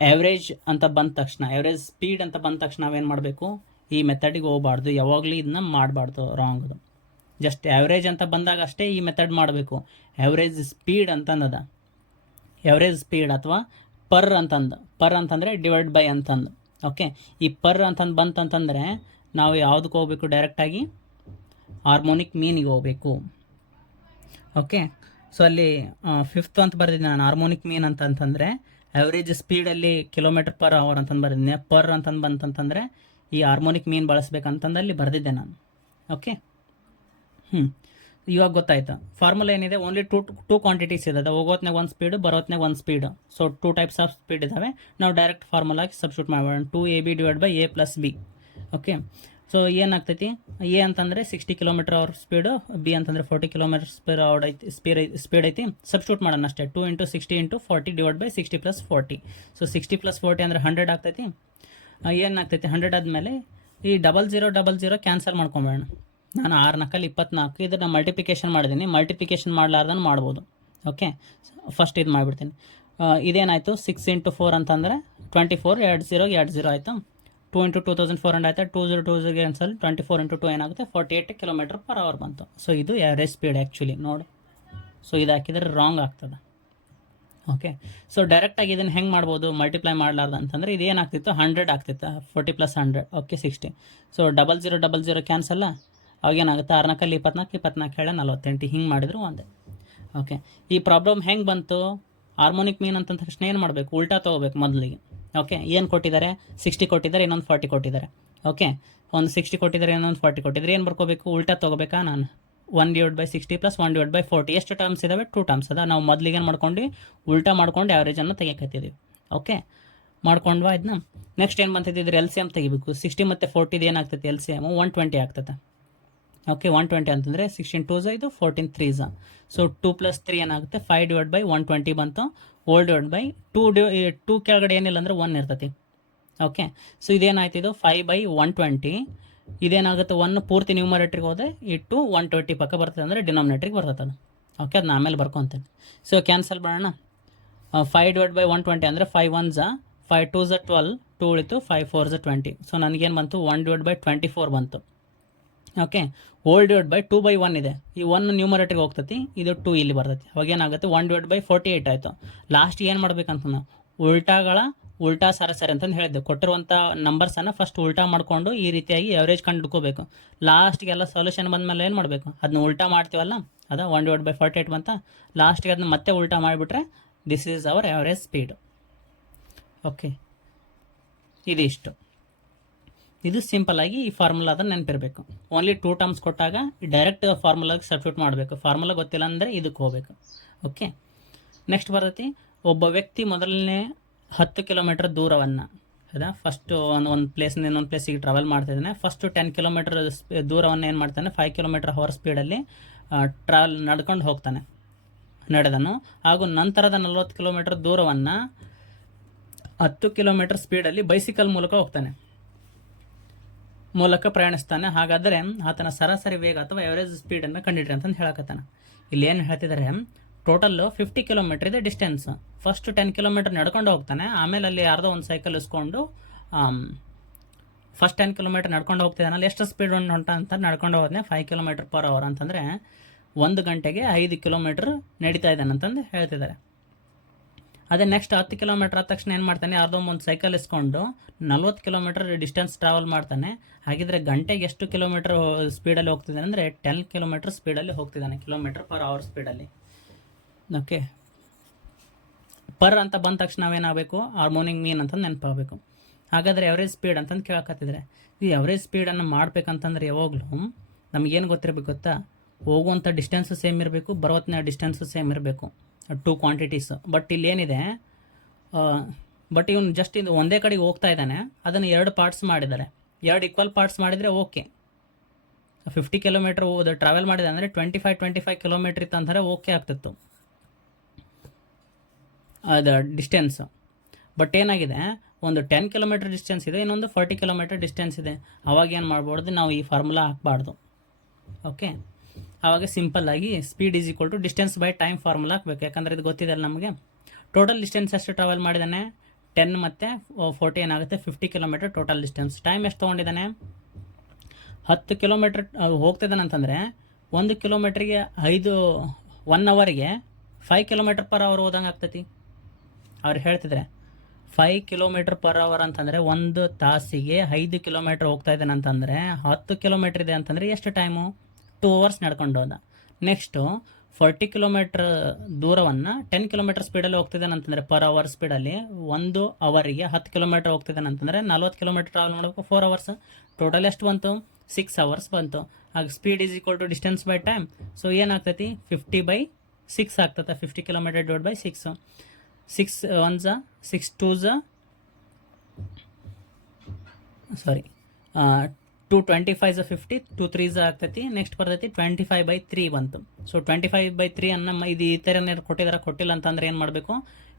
ಎವರೇಜ್ ಅಂತ ಬಂದ ತಕ್ಷಣ, ಎವರೇಜ್ ಸ್ಪೀಡ್ ಅಂತ ಬಂದ ತಕ್ಷಣ ನಾವೇನು ಮಾಡಬೇಕು, ಈ ಮೆಥಡಿಗೆ ಹೋಗಬಾರ್ದು, ಯಾವಾಗಲೂ ಇದನ್ನ ಮಾಡಬಾರ್ದು, ರಾಂಗ್ ಅದು. ಜಸ್ಟ್ ಎವರೇಜ್ ಅಂತ ಬಂದಾಗ ಅಷ್ಟೇ ಈ ಮೆಥಡ್ ಮಾಡಬೇಕು. ಎವರೇಜ್ ಸ್ಪೀಡ್ ಅಂತಂದದ, ಎವರೇಜ್ ಸ್ಪೀಡ್ ಅಥವಾ ಪರ್ ಅಂತಂದರೆ ಡಿವೈಡ್ ಬೈ ಅಂತಂದು. ಓಕೆ, ಈ ಪರ್ ಅಂತಂದು ಬಂತಂತಂದರೆ ನಾವು ಯಾವುದಕ್ಕೆ ಹೋಗ್ಬೇಕು, ಡೈರೆಕ್ಟಾಗಿ ಹಾರ್ಮೋನಿಕ್ ಮೀನಿಗೆ ಹೋಗಬೇಕು. ಓಕೆ, ಸೊ ಅಲ್ಲಿ ಫಿಫ್ತ್ ಅಂತ ಬರೆದಿದ್ದೆ ನಾನು, ಹಾರ್ಮೋನಿಕ್ ಮೀನ್ ಅಂತಂದರೆ ಆವ್ರೇಜ್ ಸ್ಪೀಡಲ್ಲಿ ಕಿಲೋಮೀಟರ್ ಪರ್ ಅವರ್ ಅಂತಂದು ಬರೆದಿದ್ದೆ. ಪರ್ ಅಂತಂದು ಬಂತಂತಂದರೆ ಈ ಹಾರ್ಮೋನಿಕ್ ಮೀನ್ ಬಳಸ್ಬೇಕಂತಂದು ಅಲ್ಲಿ ಬರೆದಿದ್ದೆ ನಾನು. ಓಕೆ, ಇವಾಗ ಗೊತ್ತಾಯ್ತು. ಫಾರ್ಮುಲಾ ಏನಿದೆ, ಓನ್ಲಿ ಟೂ ಕ್ವಾಂಟಿಟೀಸ್ ಇದೆ, ಹೋಗೋತ್ನಾಗ ಒಂದು ಸ್ಪೀಡು, ಬರೋತ್ನಾಗ ಒಂದು speed. So 2 types of speed ಇದ್ದಾವೆ. ನಾವು ಡೈರೆಕ್ಟ್ ಫಾರ್ಮುಲಾಗಿ ಸಬ್ಸ್ಟಿಟ್ಯೂಟ್ ಮಾಡೋಣ, 2ab/a+b. ಓಕೆ, ಸೊ ಏನಾಗ್ತೈತಿ, ಎ ಅಂತಂದರೆ 60 km/h ಸ್ಪೀಡು, ಬಿ ಅಂತಂದರೆ 40 km/h ಐತಿ ಸ್ಪೀಡ್ ಐತಿ. ಸಬ್ಸ್ಟಿಟ್ಯೂಟ್ ಮಾಡೋಣ ಅಷ್ಟೇ, 2 × 60 × 40 / 60 + 40. ಸೊ 60 + 40 ಅಂದರೆ 100 ಆಗ್ತೈತಿ. ಏನಾಗ್ತೈತಿ, 100 ಆದಮೇಲೆ ಈ 0000 ಕ್ಯಾನ್ಸಲ್ ಮಾಡ್ಕೊಂಬೇಡ. ನಾನು 6 × 4 = 24, ಇದನ್ನು ಮಲ್ಟಿಪ್ಲಿಕೇಶನ್ ಮಾಡಿದ್ದೀನಿ. ಮಲ್ಟಿಪ್ಲಿಕೇಶನ್ ಮಾಡಲಾರ್ದನ್ನು ಮಾಡ್ಬೋದು. ಓಕೆ, ಫಸ್ಟ್ ಇದು ಮಾಡಿಬಿಡ್ತೀನಿ. ಇದೇನಾಯಿತು, 6 × 4 ಅಂತಂದರೆ 24, 20 ಆಯಿತು. 2 × 2400 ಆಯಿತು, 20 ಕ್ಯಾನ್ಸಲ್, 24 × 2 ಏನಾಗುತ್ತೆ, 48 km/h ಬಂತು. ಸೊ ಇದು ಆ್ಯಾವ್ರೇಜ್ ಸ್ಪೀಡ್ ಆ್ಯಕ್ಚುಲಿ ನೋಡಿ. ಸೊ ಇದು ಹಾಕಿದರೆ ರಾಂಗ್ ಆಗ್ತದೆ. ಓಕೆ, ಸೊ ಡೈರೆಕ್ಟಾಗಿ ಇದನ್ನು ಹೆಂಗೆ ಮಾಡ್ಬೋದು, ಮಲ್ಟಿಪ್ಲೈ ಮಾಡಲಾರ್ದು ಅಂತಂದರೆ ಇದು ಏನಾಗ್ತಿತ್ತು, 100 ಆಗ್ತಿತ್ತು. 40 + 100 ಓಕೆ 60. ಸೊ 0000 ಕ್ಯಾನ್ಸಲ್ಲ, ಅವಾಗೇನಾಗುತ್ತೆ, 6 × 4 = 24, 24 × 48, ಹಿಂಗೆ ಮಾಡಿದ್ರು ಒಂದೇ. ಓಕೆ, ಈ ಪ್ರಾಬ್ಲಮ್ ಹೆಂಗೆ ಬಂತು, ಹಾರ್ಮೋನಿಕ್ ಮೀನ್ ಅಂತ ತಕ್ಷಣ ಏನು ಮಾಡಬೇಕು, ಉಲ್ಟಾ ತೊಗೋಬೇಕು ಮೊದಲಿಗೆ. ಓಕೆ, ಏನು ಕೊಟ್ಟಿದ್ದಾರೆ, 60 ಕೊಟ್ಟಿದ್ದಾರೆ, ಇನ್ನೊಂದು 40 ಕೊಟ್ಟಿದ್ದಾರೆ. ಓಕೆ, ಒಂದು 60 ಕೊಟ್ಟಿದ್ದಾರೆ, ಇನ್ನೊಂದು 40 ಕೊಟ್ಟಿದ್ದಾರೆ. ಏನು ಬರ್ಕೋಬೇಕು, ಉಲ್ಟಾ ತೊಗೋಬೇಕಾ ನಾನು, 1/60 + 1/40. ಎಷ್ಟು ಟರ್ಮ್ಸ್ ಇದ್ದಾವೆ, 2 ಟರ್ಮ್ಸ್ ಅದ. ನಾವು ಮೊದಲಿಗೆ ಏನು ಮಾಡ್ಕೊಂಡು ಉಲ್ಟಾ ಮಾಡ್ಕೊಂಡು ಆ್ಯಾವ್ರೇಜನ್ನು ತೆಗಿಯಕತ್ತಿದ್ದೀವಿ. ಓಕೆ, ಮಾಡ್ಕೊಂಡ್ವಾ ಇದನ್ನ. ನೆಕ್ಸ್ಟ್ ಏನು ಬಂತಿದ್ದಿದ್ರೆ LCM ತೆಗಿಬೇಕು. 60 ಮತ್ತು 40 ಏನಾಗ್ತೈತೆ, LCM 120 ಆಗ್ತದೆ. ಓಕೆ, 120 ಅಂತಂದರೆ 16 2s ಇದು, 14 3s. ಸೊ 2 + 3 ಏನಾಗುತ್ತೆ, 5/120 ಬಂತು. ಓಲ್ಡ್ / 2 ಕೆಳಗಡೆ ಏನಿಲ್ಲ ಅಂದರೆ 1 ಇರ್ತೈತಿ. ಓಕೆ, ಸೊ ಇದೇನಾಯ್ತು, ಇದು 5/120. ಇದೇನಾಗುತ್ತೆ, 1 ಪೂರ್ತಿ ನ್ಯೂಮರೇಟ್ರಿಗೆ ಹೋದೆ, ಇಟ್ಟು 120 ಪಕ್ಕ ಬರ್ತದೆ ಅಂದರೆ ಡಿನಾಮಿನೇಟ್ರಿಗೆ ಬರ್ತದೆ ಅದು. ಓಕೆ, ಅದನ್ನ ಆಮೇಲೆ ಬರ್ಕೊತೀನಿ. ಸೊ ಕ್ಯಾನ್ಸಲ್ ಮಾಡೋಣ. 5/120 ಅಂದರೆ 5 1s, 5 2s 12, 2 ಉಳಿತು, 5 4s 20. ಸೊ ನನಗೇನು ಬಂತು, 1/24 ಬಂತು. ಓಕೆ, ಓಲ್ಡ್ / 2/1 ಇದೆ, ಈ 1 ನ್ಯೂಮರೇಟ್ರಿಗೆ ಹೋಗ್ತೈತಿ, ಇದು 2 ಇಲ್ಲಿ ಬರ್ತೈತಿ. ಅವಾಗ ಏನಾಗುತ್ತೆ, 1/48 ಆಯಿತು. ಲಾಸ್ಟ್ ಏನು ಮಾಡ್ಬೇಕಂತ ನಾವು ಉಲ್ಟಾ ಸರಾಸರಿ ಅಂತಂದು ಹೇಳಿದ್ದೆ. ಕೊಟ್ಟಿರುವಂಥ ನಂಬರ್ಸನ್ನು ಫಸ್ಟ್ ಉಲ್ಟಾ ಮಾಡಿಕೊಂಡು ಈ ರೀತಿಯಾಗಿ ಎವರೇಜ್ ಕಂಡು ಹಿಡ್ಕೋಬೇಕು. ಲಾಸ್ಟ್ಗೆಲ್ಲ ಸೊಲ್ಯೂಷನ್ ಬಂದಮೇಲೆ ಏನು ಮಾಡಬೇಕು, ಅದನ್ನ ಉಲ್ಟಾ ಮಾಡ್ತೀವಲ್ಲ, ಅದ 1/48 ಬಂತ. ಲಾಸ್ಟ್ಗೆ ಅದನ್ನ ಮತ್ತೆ ಉಲ್ಟಾ ಮಾಡಿಬಿಟ್ರೆ this is our average speed. Okay, ಇದಿಷ್ಟು. ಇದು ಸಿಂಪಲ್ಲಾಗಿ ಈ ಫಾರ್ಮುಲಾದ ನೆನಪಿರಬೇಕು. ಓನ್ಲಿ 2 ಟರ್ಮ್ಸ್ ಕೊಟ್ಟಾಗ ಡೈರೆಕ್ಟ್ ಫಾರ್ಮುಲಾಗೆ ಸಬ್ಸ್ಟಿಟ್ಯೂಟ್ ಮಾಡಬೇಕು. ಫಾರ್ಮುಲಾ ಗೊತ್ತಿಲ್ಲ ಅಂದರೆ ಇದಕ್ಕೆ ಹೋಗಬೇಕು. ಓಕೆ, ನೆಕ್ಸ್ಟ್ ಬರ್ತೈತಿ, ಒಬ್ಬ ವ್ಯಕ್ತಿ ಮೊದಲನೇ 10 ಕಿಲೋಮೀಟರ್ ದೂರವನ್ನು ಫಸ್ಟು ಒಂದು ಪ್ಲೇಸ್ನ ಇನ್ನೊಂದು ಪ್ಲೇಸಿಗೆ ಟ್ರಾವೆಲ್ ಮಾಡ್ತಾಯಿದ್ದಾನೆ. ಫಸ್ಟು 10 ಕಿಲೋಮೀಟರ್ ದೂರವನ್ನು ಏನು ಮಾಡ್ತಾನೆ, 5 km/h ಸ್ಪೀಡಲ್ಲಿ ನಡ್ಕೊಂಡು ಹೋಗ್ತಾನೆ, ನಡೆದನು. ಹಾಗೂ ನಂತರದ 40 ಕಿಲೋಮೀಟರ್ ದೂರವನ್ನು 10 km ಸ್ಪೀಡಲ್ಲಿ ಬೈಸಿಕಲ್ ಮೂಲಕ ಪ್ರಯಾಣಿಸ್ತಾನೆ. ಹಾಗಾದರೆ ಆತನ ಸರಾಸರಿ ವೇಗ ಅಥವಾ ಎವರೇಜ್ ಸ್ಪೀಡನ್ನು ಕಂಡಿಡ್ರಿ ಅಂತಂದು ಹೇಳಕತ್ತಾನೆ. ಇಲ್ಲಿ ಏನು ಹೇಳ್ತಿದ್ದಾರೆ, ಟೋಟಲ್ಲು 50 km ಇದೆ ಡಿಸ್ಟೆನ್ಸ್. ಫಸ್ಟ್ 10 km ನಡ್ಕೊಂಡು ಹೋಗ್ತಾನೆ, ಆಮೇಲೆ ಅಲ್ಲಿ ಯಾರ್ದೋ ಒಂದು ಸೈಕಲ್ ಇಸ್ಕೊಂಡು ಫಸ್ಟ್ 10 km ನಡ್ಕೊಂಡು ಹೋಗ್ತಿದ್ದಾನೆ. ಅಲ್ಲಿ ಎಷ್ಟು ಸ್ಪೀಡ್ ಹೊಂಟ ಅಂತ ನಡ್ಕೊಂಡು ಹೋದ್ನೆ, 5 km/h ಅಂತಂದರೆ 1 ಗಂಟೆಗೆ 5 km ನಡೀತಾ ಇದ್ದಾನೆ ಅಂತಂದು ಹೇಳ್ತಿದ್ದಾರೆ. ಅದೇ ನೆಕ್ಸ್ಟ್ 10 km ಆದ ತಕ್ಷಣ ಏನು ಮಾಡ್ತಾನೆ, ಯಾರ್ದೋ ಒಂದು ಸೈಕಲ್ ಇಸ್ಕೊಂಡು 40 km ಡಿಸ್ಟೆನ್ಸ್ ಟ್ರಾವೆಲ್ ಮಾಡ್ತಾನೆ. ಹಾಗಿದ್ರೆ ಗಂಟೆಗೆ ಎಷ್ಟು ಕಿಲೋಮೀಟರ್ ಸ್ಪೀಡಲ್ಲಿ ಹೋಗ್ತಿದ್ದಾನೆ ಅಂದರೆ 10 km ಸ್ಪೀಡಲ್ಲಿ ಹೋಗ್ತಿದ್ದಾನೆ, km/h ಸ್ಪೀಡಲ್ಲಿ. ಓಕೆ, ಪರ್ ಅಂತ ಬಂದ ತಕ್ಷಣ ನಾವೇನಾಗಬೇಕು, ಹಾರ್ಮೋನಿಕ್ ಮೀನ್ ಅಂತ ನೆನಪಾಗಬೇಕು. ಹಾಗಾದರೆ ಎವರೇಜ್ ಸ್ಪೀಡ್ ಅಂತಂದು ಕೇಳಕತ್ತಿದ್ರೆ, ಈ ಎವರೇಜ್ ಸ್ಪೀಡನ್ನು ಮಾಡ್ಬೇಕಂತಂದ್ರೆ ಯಾವಾಗಲೂ ನಮಗೇನು ಗೊತ್ತಿರಬೇಕು ಗೊತ್ತಾ, ಹೋಗುವಂಥ ಡಿಸ್ಟೆನ್ಸು ಸೇಮ್ ಇರಬೇಕು, ಬರೋತ್ನ ಡಿಸ್ಟೆನ್ಸು ಸೇಮ್ ಇರಬೇಕು, 2 ಕ್ವಾಂಟಿಟೀಸ್. ಬಟ್ ಇಲ್ಲಿ ಏನಿದೆ, ಬಟ್ ಇವನು ಜಸ್ಟ್ ಇದು ಒಂದೇ ಕಡೆಗೆ ಹೋಗ್ತಾ ಇದ್ದಾನೆ, ಅದನ್ನು 2 ಪಾರ್ಟ್ಸ್ ಮಾಡಿದ್ದಾರೆ. 2 ಈಕ್ವಲ್ ಪಾರ್ಟ್ಸ್ ಮಾಡಿದರೆ ಓಕೆ. 50 km ಟ್ರಾವೆಲ್ ಮಾಡಿದೆ ಅಂದರೆ 25 km ಇತ್ತು ಅಂದರೆ ಓಕೆ ಆಗ್ತಿತ್ತು ಅದು ಡಿಸ್ಟೆನ್ಸ್. ಬಟ್ ಏನಾಗಿದೆ, ಒಂದು 10 km ಡಿಸ್ಟೆನ್ಸ್ ಇದೆ, ಇನ್ನೊಂದು 40 km ಡಿಸ್ಟೆನ್ಸ್ ಇದೆ. ಅವಾಗ ಏನು ಮಾಡ್ಬಾರ್ದು, ನಾವು ಈ ಫಾರ್ಮುಲಾ ಹಾಕಬಾರ್ದು. ಓಕೆ, ಆವಾಗ ಸಿಂಪಲ್ಲಾಗಿ speed is equal to distance by time formula ಹಾಕಬೇಕು. ಯಾಕಂದರೆ ಇದು ಗೊತ್ತಿದೆ ಅಲ್ಲ ನಮಗೆ. ಟೋಟಲ್ ಡಿಸ್ಟೆನ್ಸ್ ಎಷ್ಟು ಟ್ರಾವೆಲ್ ಮಾಡಿದ್ದಾನೆ, 10 ಮತ್ತು 40 ಏನಾಗುತ್ತೆ, 50 km ಟೋಟಲ್ ಡಿಸ್ಟೆನ್ಸ್. ಟೈಮ್ ಎಷ್ಟು ತೊಗೊಂಡಿದ್ದಾನೆ, 10 km ಹೋಗ್ತಿದ್ದಾನೆ ಅಂತಂದರೆ 1 ಕಿಲೋಮೀಟ್ರಿಗೆ 1 ಅವರ್ಗೆ 5 km/h ಹೋದಂಗೆ ಆಗ್ತೈತಿ. ಅವ್ರು ಹೇಳ್ತಿದ್ರೆ 5 km/h ಅಂತಂದರೆ 1 ತಾಸಿಗೆ 5 km ಹೋಗ್ತಾ ಇದ್ದಾನೆ ಅಂತಂದರೆ 10 km ಇದೆ ಅಂತಂದರೆ ಎಷ್ಟು ಟೈಮು, 2 hours ನಡ್ಕೊಂಡು ಹೋದ. ನೆಕ್ಸ್ಟು 40 ಕಿಲೋಮೀಟ್ರ್ ದೂರವನ್ನು 10 ಕಿಲೋಮೀಟರ್ ಸ್ಪೀಡಲ್ಲಿ ಹೋಗ್ತಿದ್ದಾನೆ ಅಂತಂದರೆ ಪರ್ ಅವರ್ ಸ್ಪೀಡಲ್ಲಿ 1 ಅವರಿಗೆ 10 ಕಿಲೋಮೀಟರ್ ಹೋಗ್ತಿದ್ದಾನೆ ಅಂತಂದರೆ 40 ಕಿಲೋಮೀಟರ್ ಟ್ರಾವೆಲ್ ಮಾಡಬೇಕು 4 ಅವರ್ಸ್. ಟೋಟಲ್ ಎಷ್ಟು ಬಂತು? 6 ಅವರ್ಸ್ ಬಂತು. ಆಗ speed is equal to distance by time. So ಏನಾಗ್ತೈತಿ? 50/6 ಆಗ್ತದೆ. 50 ಕಿಲೋಮೀಟರ್ ಡಿವೈಡ್ ಬೈ 6. 6 1 6 2 ಸಾರಿ 2 25 50 2 3 ಆಗ್ತೈತಿ. ನೆಕ್ಸ್ಟ್ ಬರ್ತೈತಿ 25/3 ಬಂತು. ಸೊ 25/3 ಅನ್ನ ಇದು ಈ ಥರ ಕೊಟ್ಟಿಲ್ಲ ಅಂತಂದ್ರೆ ಏನು ಮಾಡಬೇಕು?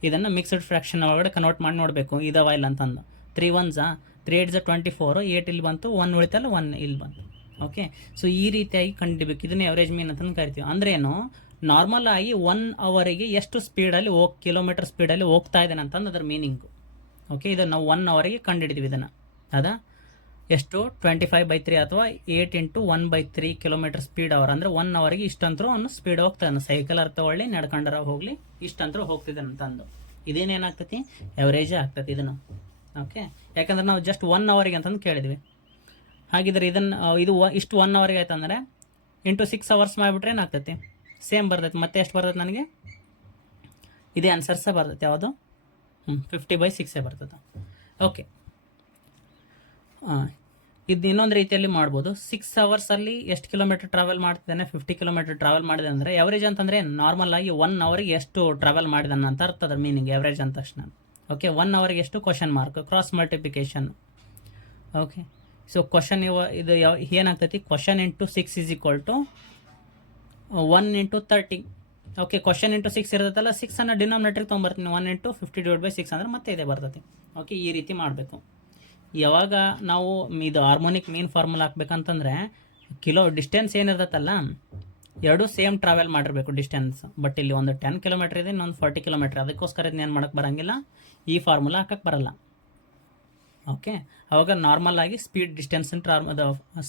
ಇದನ್ನು ಮಿಕ್ಸ್ಡ್ ಫ್ರ್ಯಾಕ್ಷನ್ ಒಳಗಡೆ ಕನ್ವರ್ಟ್ ಮಾಡಿ ನೋಡಬೇಕು ಇದಾವ ಇಲ್ಲ ಅಂತಂದು. 3 1 3 8 24 8 ಇಲ್ಲಿ ಬಂತು, 1 ಉಳಿತಲ್ಲ 1 ಇಲ್ಲಿ ಬಂತು. ಓಕೆ, ಸೊ ಈ ರೀತಿಯಾಗಿ ಕಂಡುಹಿಡಿಬೇಕು. ಇದನ್ನ ಎವರೇಜ್ ಮೀನ್ ಅಂತ ಕರಿತೀವಿ. ಅಂದ್ರೆ ಏನು? ನಾರ್ಮಲ್ ಆಗಿ 1 ಅವರಿಗೆ ಎಷ್ಟು ಸ್ಪೀಡಲ್ಲಿ ಕಿಲೋಮೀಟರ್ ಸ್ಪೀಡಲ್ಲಿ ಹೋಗ್ತಾ ಇದ್ದಾನೆ ಅಂತಂದು ಅದರ ಮೀನಿಂಗು. ಓಕೆ, ಇದನ್ನು ನಾವು 1 ಅವರಿಗೆ ಕಂಡುಹಿಡಿದ್ವಿ. ಇದನ್ನು ಅದಾ ಎಷ್ಟು? 25/3 ಅಥವಾ 8 × 1/3 ಕಿಲೋಮೀಟರ್ ಸ್ಪೀಡ್ ಅವರ್. ಅಂದರೆ 1 ಅವರಿಗೆ ಇಷ್ಟಂತರೂ ಅವನು ಸ್ಪೀಡ್ ಹೋಗ್ತಾನೆ. ಸೈಕಲ್ ತಗೊಳ್ಳಿ, ನಡ್ಕೊಂಡರ ಹೋಗಲಿ, ಇಷ್ಟಂತರೂ ಹೋಗ್ತಿದ್ದಾನೆ ಅಂತಂದು. ಇದೇನೇನಾಗ್ತತಿ? ಎವರೇಜೇ ಆಗ್ತತಿ ಇದನ್ನು. ಓಕೆ, ಯಾಕಂದ್ರೆ ನಾವು ಜಸ್ಟ್ 1 ಅವರಿಗೆ ಅಂತಂದು ಕೇಳಿದ್ವಿ. ಹಾಗಿದ್ರೆ ಇದನ್ನು ಇಷ್ಟು 1 ಅವರಿಗೆ ಆಯ್ತು ಅಂದರೆ ಇಂಟು 6 ಅವರ್ಸ್ ಮಾಡಿಬಿಟ್ರೆ ಏನಾಗ್ತೈತಿ? ಸೇಮ್ ಬರ್ತೈತಿ. ಮತ್ತೆ ಎಷ್ಟು ಬರ್ತೈತೆ ನನಗೆ? ಇದೇ ಆನ್ಸರ್ಸೇ ಬರ್ತೈತೆ. ಯಾವುದು? 50/6 ಬರ್ತದೆ. ಓಕೆ, ಇದು ಇನ್ನೊಂದು ರೀತಿಯಲ್ಲಿ ಮಾಡ್ಬೋದು. 6 ಅವರ್ಸಲ್ಲಿ ಎಷ್ಟು ಕಿಲೋಮೀಟರ್ ಟ್ರಾವೆಲ್ ಮಾಡ್ತಿದ್ದಾನೆ? 50 ಕಿಲೋಮೀಟರ್ ಟ್ರಾವೆಲ್ ಮಾಡಿದೆ ಅಂದರೆ ಎವರೇಜ್ ಅಂತಂದರೆ ನಾರ್ಮಲ್ ಆಗಿ 1 ಅವರಿಗೆ ಎಷ್ಟು ಟ್ರಾವೆಲ್ ಮಾಡಿದಾನೆ ಅಂತ ಅರ್ಥ. ಅದರ ಮೀನಿಂಗ್ ಎವರೇಜ್ ಅಂದ ತಕ್ಷಣ. ಓಕೆ, 1 ಅವರಿಗೆ ಎಷ್ಟು? Question mark, cross multiplication. Okay, so question ಇದು ಏನಾಗ್ತೈತಿ? Question into 6 is equal to 1 × 30. Okay, question into 6 ಇರ್ತೈತಲ್ಲ, 6 ಅನ್ನು ಡಿನಾಮಿನೇಟರ್ಗೆ ತೊಗೊಂಬರ್ತೀನಿ. 1 × 50/6 ಅಂದರೆ ಮತ್ತೆ ಇದೇ ಬರ್ತೈತಿ. ಓಕೆ, ಈ ರೀತಿ ಮಾಡಬೇಕು. ಯಾವಾಗ ನಾವು ಇದು ಹಾರ್ಮೋನಿಕ್ ಮೀನ್ ಫಾರ್ಮುಲಾ ಹಾಕ್ಬೇಕಂತಂದರೆ ಡಿಸ್ಟೆನ್ಸ್ ಏನಿರ್ತೈತಲ್ಲ, ಎರಡೂ ಸೇಮ್ ಟ್ರಾವೆಲ್ ಮಾಡಿರಬೇಕು ಡಿಸ್ಟೆನ್ಸ್. ಬಟ್ ಇಲ್ಲಿ ಒಂದು 10 ಕಿಲೋಮೀಟರ್ ಇದೆ, ಇನ್ನೊಂದು 40 ಕಿಲೋಮೀಟರ್. ಅದಕ್ಕೋಸ್ಕರ ಇದನ್ನ ಏನು ಮಾಡೋಕ್ಕೆ ಬರೋಂಗಿಲ್ಲ, ಈ ಫಾರ್ಮುಲಾ ಹಾಕಕ್ಕೆ ಬರಲ್ಲ. ಓಕೆ, ಅವಾಗ ನಾರ್ಮಲ್ ಆಗಿ speed distance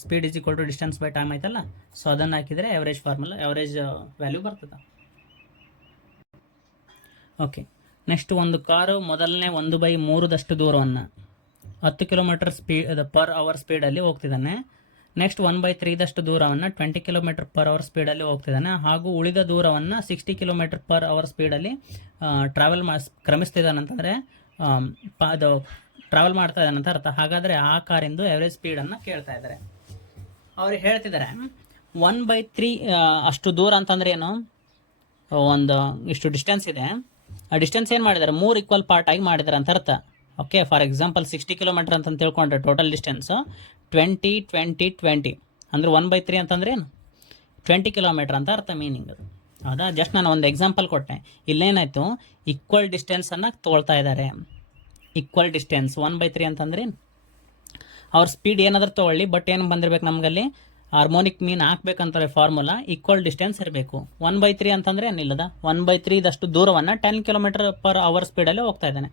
speed is equal to distance by time ಆಯ್ತಲ್ಲ, ಸೊ ಅದನ್ನು ಹಾಕಿದರೆ ಎವರೇಜ್ ಫಾರ್ಮುಲಾ, ಎವರೇಜ್ ವ್ಯಾಲ್ಯೂ ಬರ್ತದೆ. ಓಕೆ, ನೆಕ್ಸ್ಟ್ ಒಂದು ಕಾರು ಮೊದಲನೇ 1/3 ದೂರವನ್ನು 10 ಕಿಲೋಮೀಟರ್ ಪರ್ ಅವರ್ ಸ್ಪೀಡಲ್ಲಿ ಹೋಗ್ತಿದ್ದಾನೆ. ನೆಕ್ಸ್ಟ್ 1/3 ದೂರವನ್ನು 20 ಕಿಲೋಮೀಟರ್ ಪರ್ ಅವರ್ ಸ್ಪೀಡಲ್ಲಿ ಹೋಗ್ತಿದ್ದಾನೆ. ಹಾಗೂ ಉಳಿದ ದೂರವನ್ನು 60 ಕಿಲೋಮೀಟರ್ ಪರ್ ಅವರ್ ಸ್ಪೀಡಲ್ಲಿ ಕ್ರಮಿಸ್ತಿದ್ದಾನೆ ಅಂತಂದರೆ ಅದು ಟ್ರಾವೆಲ್ ಮಾಡ್ತಾ ಇದ್ದಾನೆ ಅಂತ ಅರ್ಥ. ಹಾಗಾದರೆ ಆ ಕಾರಿಂದು ಎವರೇಜ್ ಸ್ಪೀಡನ್ನು ಕೇಳ್ತಾ ಇದ್ದಾರೆ. ಅವ್ರು ಹೇಳ್ತಿದ್ದಾರೆ 1/3 ಅಷ್ಟು ದೂರ ಅಂತಂದ್ರೆ ಏನು? ಒಂದು ಇಷ್ಟು ಡಿಸ್ಟೆನ್ಸ್ ಇದೆ. ಆ ಡಿಸ್ಟೆನ್ಸ್ ಏನು ಮಾಡಿದ್ದಾರೆ? 3 ಈಕ್ವಲ್ ಪಾರ್ಟ್ ಆಗಿ ಮಾಡಿದ್ದಾರೆ ಅಂತ ಅರ್ಥ. ಓಕೆ, ಫಾರ್ ಎಕ್ಸಾಂಪಲ್ 60 ಕಿಲೋಮೀಟರ್ ಅಂತ ತಿಳ್ಕೊಂಡ್ರೆ ಟೋಟಲ್ ಡಿಸ್ಟೆನ್ಸು 20 20 20 ಅಂದರೆ 1/3 ಅಂತಂದ್ರೆ ಏನು? 20 ಕಿಲೋಮೀಟರ್ ಅಂತ ಅರ್ಥ ಮೀನಿಂಗ್ ಅದು. ಹೌದಾ? ಜಸ್ಟ್ ನಾನು ಒಂದು ಎಕ್ಸಾಂಪಲ್ ಕೊಟ್ಟೆ. ಇಲ್ಲೇನಾಯಿತು? ಈಕ್ವಲ್ ಡಿಸ್ಟೆನ್ಸನ್ನು ತೊಗೊಳ್ತಾ ಇದ್ದಾರೆ. ಈಕ್ವಲ್ ಡಿಸ್ಟೆನ್ಸ್ 1/3 ಅಂತಂದ್ರೆ ಅವ್ರ ಸ್ಪೀಡ್ ಏನಾದರೂ ತೊಗೊಳ್ಳಿ, ಬಟ್ ಏನು ಬಂದಿರ್ಬೇಕು ನಮಗಲ್ಲಿ? ಹಾರ್ಮೋನಿಕ್ ಮೀನ್ ಹಾಕ್ಬೇಕಂತಾರೆ ಫಾರ್ಮುಲಾ ಈಕ್ವಲ್ ಡಿಸ್ಟೆನ್ಸ್ ಇರಬೇಕು. 1/3 ಅಂತಂದರೆ ಏನಿಲ್ಲದ 1/3 ದೂರವನ್ನು 10 ಕಿಲೋಮೀಟರ್ ಪರ್ ಅವರ್ ಸ್ಪೀಡಲ್ಲಿ ಹೋಗ್ತಾ ಇದ್ದಾನೆ.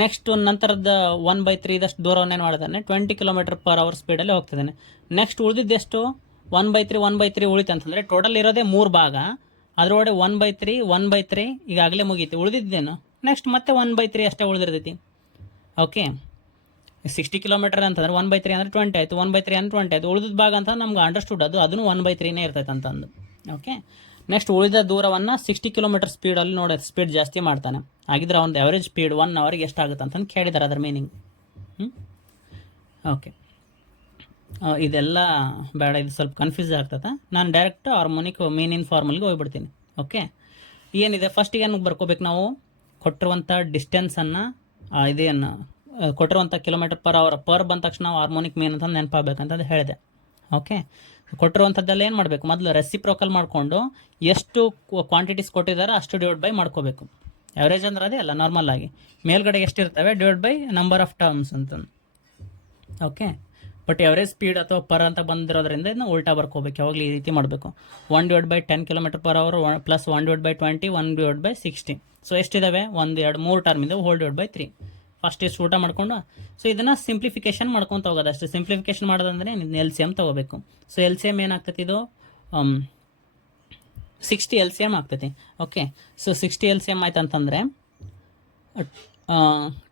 ನೆಕ್ಸ್ಟ್ ನಂತರದ 1/3 ದೂರವನ್ನು ಏನು ಮಾಡಿದ್ದಾನೆ? 20 ಕಿಲೋಮೀಟರ್ ಪರ್ ಅವರ್ ಸ್ಪೀಡಲ್ಲಿ ಹೋಗ್ತಿದ್ದಾನೆ. ನೆಕ್ಸ್ಟ್ ಉಳಿದಿದ್ದೆಷ್ಟು? 1/3 ಉಳಿತು ಅಂತಂದರೆ ಟೋಟಲ್ ಇರೋದೇ 3 ಭಾಗ. ಅದರೊಳಗೆ 1/3 ಈಗಾಗಲೇ ಮುಗೀತು. ಉಳಿದಿದ್ದೇನು? ನೆಕ್ಸ್ಟ್ ಮತ್ತೆ 1/3 ಅಷ್ಟೇ ಉಳಿದಿರ್ತೈತಿ. ಓಕೆ, 60 ಕಿಲೋಮೀಟರ್ ಅಂತಂದ್ರೆ 1/3 ಅಂದರೆ 20 ಆಯಿತು. 1/3 ಅಂದರೆ 20 ಆಯಿತು. ಉಳಿದ ಭಾಗ ಅಂತ ನಮ್ಗೆ ಅಂಡರ್ಸ್ಟುಡ್ ಅದನ್ನು 1/3 ಇರ್ತೈತೆ ಅಂತಂದು. ಓಕೆ, ನೆಕ್ಸ್ಟ್ ಉಳಿದ ದೂರವನ್ನು 60 ಕಿಲೋಮೀಟರ್ ಸ್ಪೀಡಲ್ಲಿ ನೋಡಿ ಸ್ಪೀಡ್ ಜಾಸ್ತಿ ಮಾಡ್ತಾನೆ. ಹಾಗಿದ್ರೆ ಒಂದು ಎವರೇಜ್ ಸ್ಪೀಡ್ 1 ಅವರಿಗೆ ಎಷ್ಟಾಗುತ್ತೆ ಅಂತಂದು ಕೇಳಿದ್ದಾರೆ. ಅದರ ಮೀನಿಂಗ್. ಓಕೆ, ಇದೆಲ್ಲ ಬೇಡ, ಇದು ಸ್ವಲ್ಪ ಕನ್ಫ್ಯೂಸ್ ಆಗ್ತದೆ. ನಾನು ಡೈರೆಕ್ಟ್ ಹಾರ್ಮೋನಿಕ್ ಮೀನಿನ ಫಾರ್ಮುಲ್ಗೆ ಹೋಗ್ಬಿಡ್ತೀನಿ. ಓಕೆ, ಏನಿದೆ ಫಸ್ಟಿಗೆ ಏನು ಬರ್ಕೋಬೇಕು ನಾವು? ಕೊಟ್ಟಿರುವಂಥ ಡಿಸ್ಟೆನ್ಸನ್ನು ಇದೇನು ಕೊಟ್ಟಿರುವಂಥ ಕಿಲೋಮೀಟರ್ ಪರ್ ಅವರ್ ಪರ್ ಬಂದ ತಕ್ಷಣ ನಾವು ಹಾರ್ಮೋನಿಕ್ ಮೀನ್ ಅಂತ ನೆನಪಾಗಬೇಕಂತಂದು ಹೇಳಿದೆ. ಓಕೆ, ಕೊಟ್ಟಿರುವಂಥದ್ದೆಲ್ಲ ಏನು ಮಾಡಬೇಕು? ಮೊದಲು ರೆಸಿಪ್ರೋಕಲ್ ಮಾಡಿಕೊಂಡು ಎಷ್ಟು ಕ್ವಾಂಟಿಟೀಸ್ ಕೊಟ್ಟಿದ್ದಾರೆ ಅಷ್ಟು ಡಿವೈಡ್ ಬೈ ಮಾಡ್ಕೋಬೇಕು. ಎವರೇಜ್ ಅಂದ್ರೆ ಅದೇ ಅಲ್ಲ, ನಾರ್ಮಲ್ ಆಗಿ ಮೇಲ್ಗಡೆ ಎಷ್ಟಿರ್ತವೆ divide by number of terms ಅಂತ. ಓಕೆ, ಬಟ್ ಎವರೇಜ್ ಸ್ಪೀಡ್ ಅಥವಾ ಪರ್ ಅಂತ ಬಂದಿರೋದ್ರಿಂದ ಇದನ್ನ ಉಲ್ಟಾ ಬರ್ಕೋಬೇಕು. ಯಾವಾಗಲೂ ಈ ರೀತಿ ಮಾಡಬೇಕು. 1/10 kilometre per hour plus 1/20 1/60. So ಎಷ್ಟಿದ್ದಾವೆ? 1 2 3 ಟರ್ಮ್ ಇದೆ. ಹೋಲ್ /3. ಫಸ್ಟ್ ಇಷ್ಟು ಊಟ ಮಾಡಿಕೊಂಡು ಸೊ ಇದನ್ನು ಸಿಂಪ್ಲಿಫಿಕೇಶನ್ ಮಾಡ್ಕೊತ ಹೋಗೋದು ಅಷ್ಟೇ. ಸಿಂಪ್ಲಿಫಿಕೇಶನ್ ಮಾಡೋದಂದರೆ LCM ತೊಗೋಬೇಕು. ಸೊ LCM ಏನಾಗ್ತೈತಿ? ಇದು 60 LCM ಆಗ್ತೈತಿ. ಓಕೆ, ಸೊ 60 LCM ಆಯ್ತು ಅಂತಂದರೆ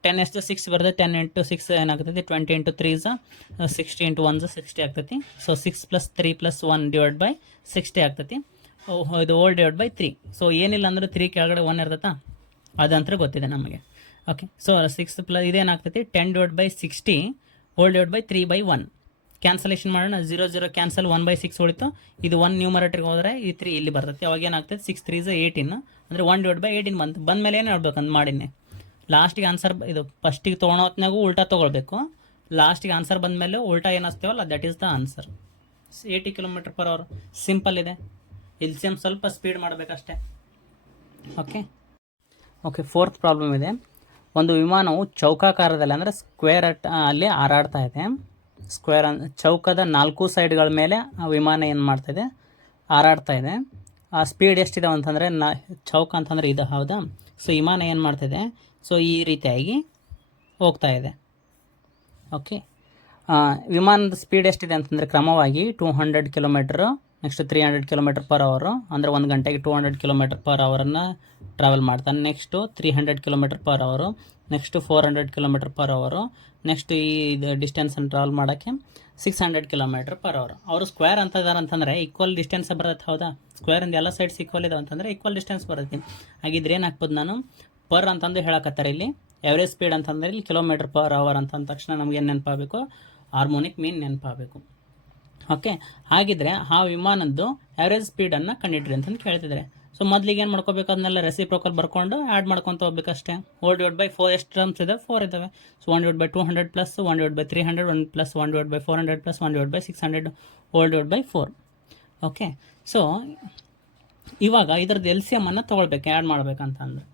10 ಎಷ್ಟು 6 ಬರ್ತದೆ. 10 × 6 ಏನಾಗ್ತೈತಿ? 20 × 3 60 × 1 60 ಆಗ್ತೈತಿ. ಸೊ 6 + 3 + 1 / 60 ಆಗ್ತೈತಿ. ಇದು ಓಲ್ ಡಿವೈಡ್ ಬೈ 3. ಸೊ ಏನಿಲ್ಲ ಅಂದ್ರೆ 3 ಕೆಳಗಡೆ 1 ಇರ್ತೈತಾ, ಅದಂತರ ಗೊತ್ತಿದೆ ನಮಗೆ. ಓಕೆ, ಸೊ 6 ಪ್ಲಸ್ ಇದೇನಾಗ್ತೈತಿ 10 divide by 60 whole divide by 3/1. Cancellation ಮಾಡೋಣ, 0 0 ಕ್ಯಾನ್ಸಲ್, 1/6 ಉಳಿತು. ಇದು 1 ನ್ಯೂಮರೇಟರ್ಗೆ ಹೋದರೆ ಈ 3 ಇಲ್ಲಿ ಬರ್ತೈತಿ. ಅವಾಗ ಏನಾಗ್ತದೆ 6 3 is 18, ಅಂದರೆ 1 ಡಿವೈಡ್ ಬೈ 18 ಬಂದ ಮೇಲೆ ಏನು ಹೇಳ್ಬೇಕಂತ ಮಾಡಿನಿ. ಲಾಸ್ಟಿಗೆ ಆನ್ಸರ್ ಇದು ಫಸ್ಟಿಗೆ ತೊಗೊಳೋತ್ನಾಗೂ ಉಲ್ಟಾ ತೊಗೊಳ್ಬೇಕು. ಲಾಸ್ಟಿಗೆ ಆನ್ಸರ್ ಬಂದ ಮೇಲೆ ಉಲ್ಟಾ ಏನಿಸ್ತೀವಲ್ಲ that is the answer. 80 km/h. Simple ಇದೆ. ಇಲ್ಲಿ ಸೇಮ್ ಸ್ವಲ್ಪ ಸ್ಪೀಡ್ ಮಾಡಬೇಕಷ್ಟೇ. ಓಕೆ, ಫೋರ್ತ್ ಪ್ರಾಬ್ಲಮ್ ಇದೆ. ಒಂದು ವಿಮಾನವು ಚೌಕಾಕಾರದಲ್ಲಿ ಅಂದರೆ ಸ್ಕ್ವೇರ್ ಅಲ್ಲಿ ಹಾರಾಡ್ತಾ ಇದೆ. ಸ್ಕ್ವೇರ್ ಚೌಕದ 4 ಸೈಡ್ಗಳ ಮೇಲೆ ಆ ವಿಮಾನ ಏನು ಮಾಡ್ತಾಯಿದೆ, ಹಾರಾಡ್ತಾ ಇದೆ. ಆ ಸ್ಪೀಡ್ ಎಷ್ಟಿದಾವೆ ಅಂತಂದರೆ ಚೌಕ ಅಂತಂದರೆ ಇದು ಹೌದಾ. ಸೊ ವಿಮಾನ ಏನು ಮಾಡ್ತಾಯಿದೆ, ಸೊ ಈ ರೀತಿಯಾಗಿ ಹೋಗ್ತಾ ಇದೆ. ಓಕೆ, ವಿಮಾನದ ಸ್ಪೀಡ್ ಎಷ್ಟಿದೆ ಅಂತಂದರೆ ಕ್ರಮವಾಗಿ 200 km, ನೆಕ್ಸ್ಟ್ 300 km/h, ಅಂದರೆ 1 ಗಂಟೆಗೆ 200 km/h ಟ್ರಾವೆಲ್ ಮಾಡ್ತಾನೆ. Next 300 km/h, next 400 km/h, next ಈ ಡಿಸ್ಟೆನ್ಸನ್ನು ಟ್ರಾವೆಲ್ ಮಾಡೋಕ್ಕೆ 600 km/h. ಅವರು ಸ್ಕ್ವೇರ್ ಅಂತ ಇದ್ದಾರೆ ಅಂತಂದರೆ ಈಕ್ವಲ್ ಡಿಸ್ಟೆನ್ಸ್ ಬರುತ್ತೆ ಹೌದಾ. ಸ್ಕ್ವೇರಿಂದ ಎಲ್ಲ ಸೈಡ್ಸ್ ಈಕ್ವಲ್ ಇದಾವೆ ಅಂತಂದರೆ ಈಕ್ವಲ್ ಡಿಸ್ಟೆನ್ಸ್ ಬರುತ್ತೆ. ಹಾಗಿದ್ರೆ ಏನು ಹಾಕ್ಬೋದು ನಾನು, ಪರ್ ಅಂತಂದು ಹೇಳಕತ್ತಾರೆ ಇಲ್ಲಿ. ಎವರೇಜ್ ಸ್ಪೀಡ್ ಅಂತಂದರೆ ಇಲ್ಲಿ km/h ಅಂತಂದ ತಕ್ಷಣ ನಮ್ಗೆ ಏನು ನೆನಪಾಗಬೇಕು, ಹಾರ್ಮೋನಿಕ್ ಮೀನ್ ನೆನಪಾಗಬೇಕು. ಓಕೆ, ಹಾಗಿದ್ರೆ ಆ ವಿಮಾನದ್ದು ಆ್ಯಾವ್ರೇಜ್ ಸ್ಪೀಡನ್ನು ಕಂಡಿಡ್ರಿ ಅಂತಂದು ಕೇಳ್ತಿದ್ದಾರೆ. ಸೊ ಮೊದಲಿಗೆ ಏನು ಮಾಡ್ಕೋಬೇಕು, ಅದನ್ನೆಲ್ಲ ರೆಸಿಪ್ರೋಕಲ್ ಬರ್ಕೊಂಡು ಆ್ಯಡ್ ಮಾಡ್ಕೊತ ಹೋಗ್ಬೇಕಷ್ಟೇ. 1 ಡಿವೈಡ್ ಬೈ 4 ಎಷ್ಟು ಟರ್ಮ್ಸ್ ಇದೆ, 4 ಇದ್ದಾವೆ. So 1 divide by 200 plus 1 divide by 300 1 plus 1 divide by 400 plus 1 divide by 600 whole divide by 4. Okay, so ಇವಾಗ ಇದ್ರದ್ದು ಎಲ್ ಸಿ ಎಮ್ಮನ್ನು ತೊಗೊಳ್ಬೇಕು, ಆ್ಯಡ್ ಮಾಡ್ಬೇಕಂತ ಅಂದ್ರೆ.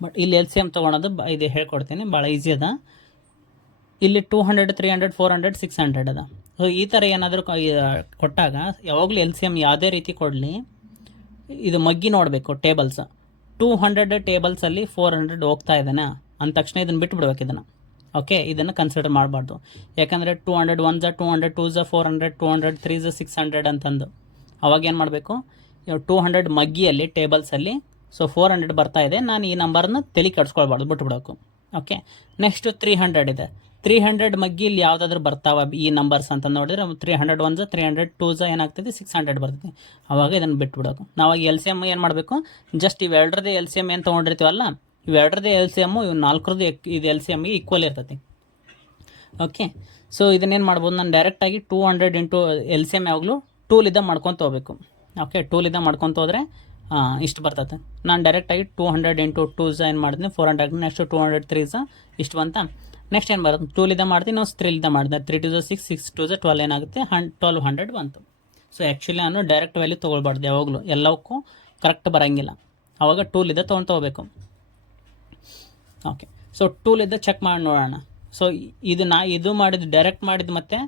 ಬಟ್ ಇಲ್ಲಿ ಎಲ್ ಸಿ ಎಮ್ ತೊಗೊಳೋದು ಇದು ಹೇಳ್ಕೊಡ್ತೀನಿ, ಭಾಳ ಈಸಿ ಅದ. ಇಲ್ಲಿ 200 300 400 600 ಅದ. ಸೊ ಈ ಥರ ಏನಾದರೂ ಕೊಟ್ಟಾಗ ಯಾವಾಗಲೂ ಎಲ್ ಸಿ ಎಮ್ ಯಾವುದೇ ರೀತಿ ಕೊಡಲಿ, ಇದು ಮಗ್ಗಿ ನೋಡಬೇಕು ಟೇಬಲ್ಸ್. 200 ಟೇಬಲ್ಸಲ್ಲಿ 400 ಹೋಗ್ತಾ ಇದ್ದಾನೆ ಅಂದ ತಕ್ಷಣ ಇದನ್ನು ಬಿಟ್ಬಿಡ್ಬೇಕು ಇದನ್ನು. ಓಕೆ, ಇದನ್ನು ಕನ್ಸಿಡರ್ ಮಾಡಬಾರ್ದು. ಯಾಕಂದರೆ 200 1 200 2 400 200 3 600 ಅಂತಂದು ಅವಾಗ ಏನು ಮಾಡಬೇಕು, 200 ಮಗ್ಗಿಯಲ್ಲಿ ಟೇಬಲ್ಸಲ್ಲಿ ಸೊ 400 ಬರ್ತಾ ಇದೆ, ನಾನು ಈ ನಂಬರ್ನ ತಲೆ ಕೆಡಿಸ್ಕೊಳ್ಬಾರ್ದು, ಬಿಟ್ಬಿಡೋಕು. ಓಕೆ, ನೆಕ್ಸ್ಟು 300 ಇದೆ. 300 ಮಗ್ಗಿ ಇಲ್ಲಿ ಯಾವುದಾದ್ರೂ ಬರ್ತಾವ ಈ ನಂಬರ್ಸ್ ಅಂತ ನೋಡಿದ್ರೆ 300 1 300 2 ಏನಾಗ್ತದೆ 600 ಬರ್ತದೆ. ಅವಾಗ ಇದನ್ನು ಬಿಟ್ಬಿಡೋಕು. ನಾವಾಗ ಎಲ್ ಸಿ ಎಮ್ ಏನು ಮಾಡಬೇಕು, ಜಸ್ಟ್ ಇವೆರಡರದೇ ಎಲ್ ಸಿ ಎಮ್ ಏನು ತೊಗೊಂಡಿರ್ತೀವಲ್ಲ, ಇವೆರಡರದೇ ಎಲ್ ಸಿ ಎಮ್ಮು ಇವು 4ರದ್ದು ಇದು ಎಲ್ ಸಿ ಎಮ್ಗೆ ಈಕ್ವಲ್ ಇರ್ತೈತಿ. ಓಕೆ, ಸೊ ಇದನ್ನೇನು ಮಾಡ್ಬೋದು, ನಾನು ಡೈರೆಕ್ಟಾಗಿ 200 ಇಂಟು ಎಲ್ ಸಿ ಎಮ್ ಯಾವಾಗಲೂ ಟೂಲಿದ್ದ ಮಾಡ್ಕೊತ ಹೋಗ್ಬೇಕು. ಓಕೆ, ಟೂಲಿದ್ದ ಮಾಡ್ಕೊತ ಹೋದರೆ ಇಷ್ಟು ಬರ್ತದೆ. ನಾನು ಡೈರೆಕ್ಟಾಗಿ 200 ಇಂಟು 2 ಏನು ಮಾಡಿದ್ನಿ 400, ನೆಕ್ಸ್ಟ್ 200 3 ಇಷ್ಟು ಬಂತ. ನೆಕ್ಸ್ಟ್ ಏನು ಬರುತ್ತೆ, 2 ಮಾಡ್ತೀನಿ, ನಾವು 3 ಮಾಡಿದೆ. 3 2 6 6 2 12 ಏನಾಗುತ್ತೆ 1200 ಬಂತು. ಸೊ ಆ್ಯಕ್ಚುಲಿ ನಾನು ಡೈರೆಕ್ಟ್ ವ್ಯಾಲ್ಯೂ ತೊಗೊಳ್ಬಾರ್ದು ಯಾವಾಗಲೂ, ಎಲ್ಲವಕ್ಕೂ ಕರೆಕ್ಟ್ ಬರೋಂಗಿಲ್ಲ. ಆವಾಗ 2 ತೊಗೊಳ್ಬೇಕು. ಓಕೆ, ಸೊ 2 ಚೆಕ್ ಮಾಡಿ ನೋಡೋಣ. ಸೊ ಇದು ಮಾಡಿದ್ದು ಡೈರೆಕ್ಟ್ ಮಾಡಿದ್ದು ಮತ್ತು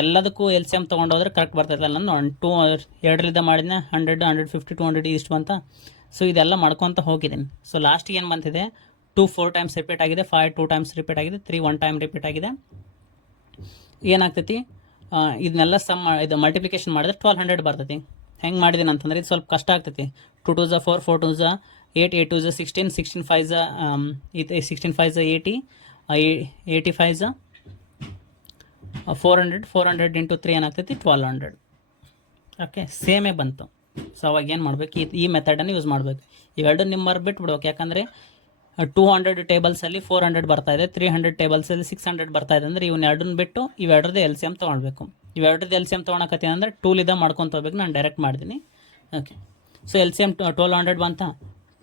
ಎಲ್ಲದಕ್ಕೂ ಎಲ್ ಸಿ ಎಮ್ ತೊಗೊಂಡೋದ್ರೆ ಕರೆಕ್ಟ್ ಬರ್ತೈತಲ್ಲ ನೋಡೋಣ. 2 ಮಾಡಿದ್ನೆ 100 150 200 ಇಷ್ಟು ಬಂತ. ಸೊ ಇದೆಲ್ಲ ಮಾಡ್ಕೊತ ಹೋಗಿದ್ದೀನಿ. ಸೊ ಲಾಸ್ಟಿಗೆ ಏನು ಬಂತಿದೆ, 2 4 ಟೈಮ್ಸ್ ರಿಪೀಟ್ ಆಗಿದೆ, 5 2 ಟೈಮ್ಸ್ ರಿಪೀಟ್ ಆಗಿದೆ, 3 1 ಟೈಮ್ ರಿಪೀಟ್ ಆಗಿದೆ. ಏನಾಗ್ತೈತಿ, ಇದನ್ನೆಲ್ಲ ಇದು ಮಲ್ಟಿಪ್ಲಿಕೇಶನ್ ಮಾಡಿದ್ರೆ 1200 ಬರ್ತೈತಿ. ಹೆಂಗೆ ಮಾಡಿದ್ದೀನಿ ಅಂತಂದರೆ ಇದು ಸ್ವಲ್ಪ ಕಷ್ಟ ಆಗ್ತೈತಿ. 2 2 4 4 2 8 8 2 16 16 5 16 5 80 85 400 400 ಇಂಟು 3 ಏನಾಗ್ತೈತಿ 1200. ಓಕೆ, ಸೇಮೇ ಬಂತು. ಸೊ ಅವಾಗ ಏನು ಮಾಡಬೇಕು, ಈ ಮೆಥಡನ್ನು ಯೂಸ್ ಮಾಡಬೇಕು. ಇವೆರಡು ನಿಮ್ಮ ಬಿಟ್ಬಿಡ್ಬೇಕು. ಯಾಕಂದರೆ 200 ಟೇಬಲ್ಸಲ್ಲಿ 400 ಬರ್ತಾಯಿದೆ, 300 ಟೇಬಲ್ಸಲ್ಲಿ 600 ಬರ್ತಾಯಿದೆ ಅಂದರೆ ಇವನ್ನ ಎರಡನ್ನ ಬಿಟ್ಟು ಇವೆರಡರದ್ದು ಎಲ್ ಸಿ ಎಮ್ ತೊಗೊಳ್ಬೇಕು. ಇವೆರಡರದ್ದು ಎಲ್ ಸಿ ಎಮ್ ತೊಗೊಳಕತ್ತೀನಿ ಅಂದರೆ ಟೂಲಿದ್ದ ಮಾಡ್ಕೊತ ಹೋಗ್ಬೇಕು. ನಾನು ಡೈರೆಕ್ಟ್ ಮಾಡಿದ್ದೀನಿ. Okay, so L C M 1200 ಬಂತ.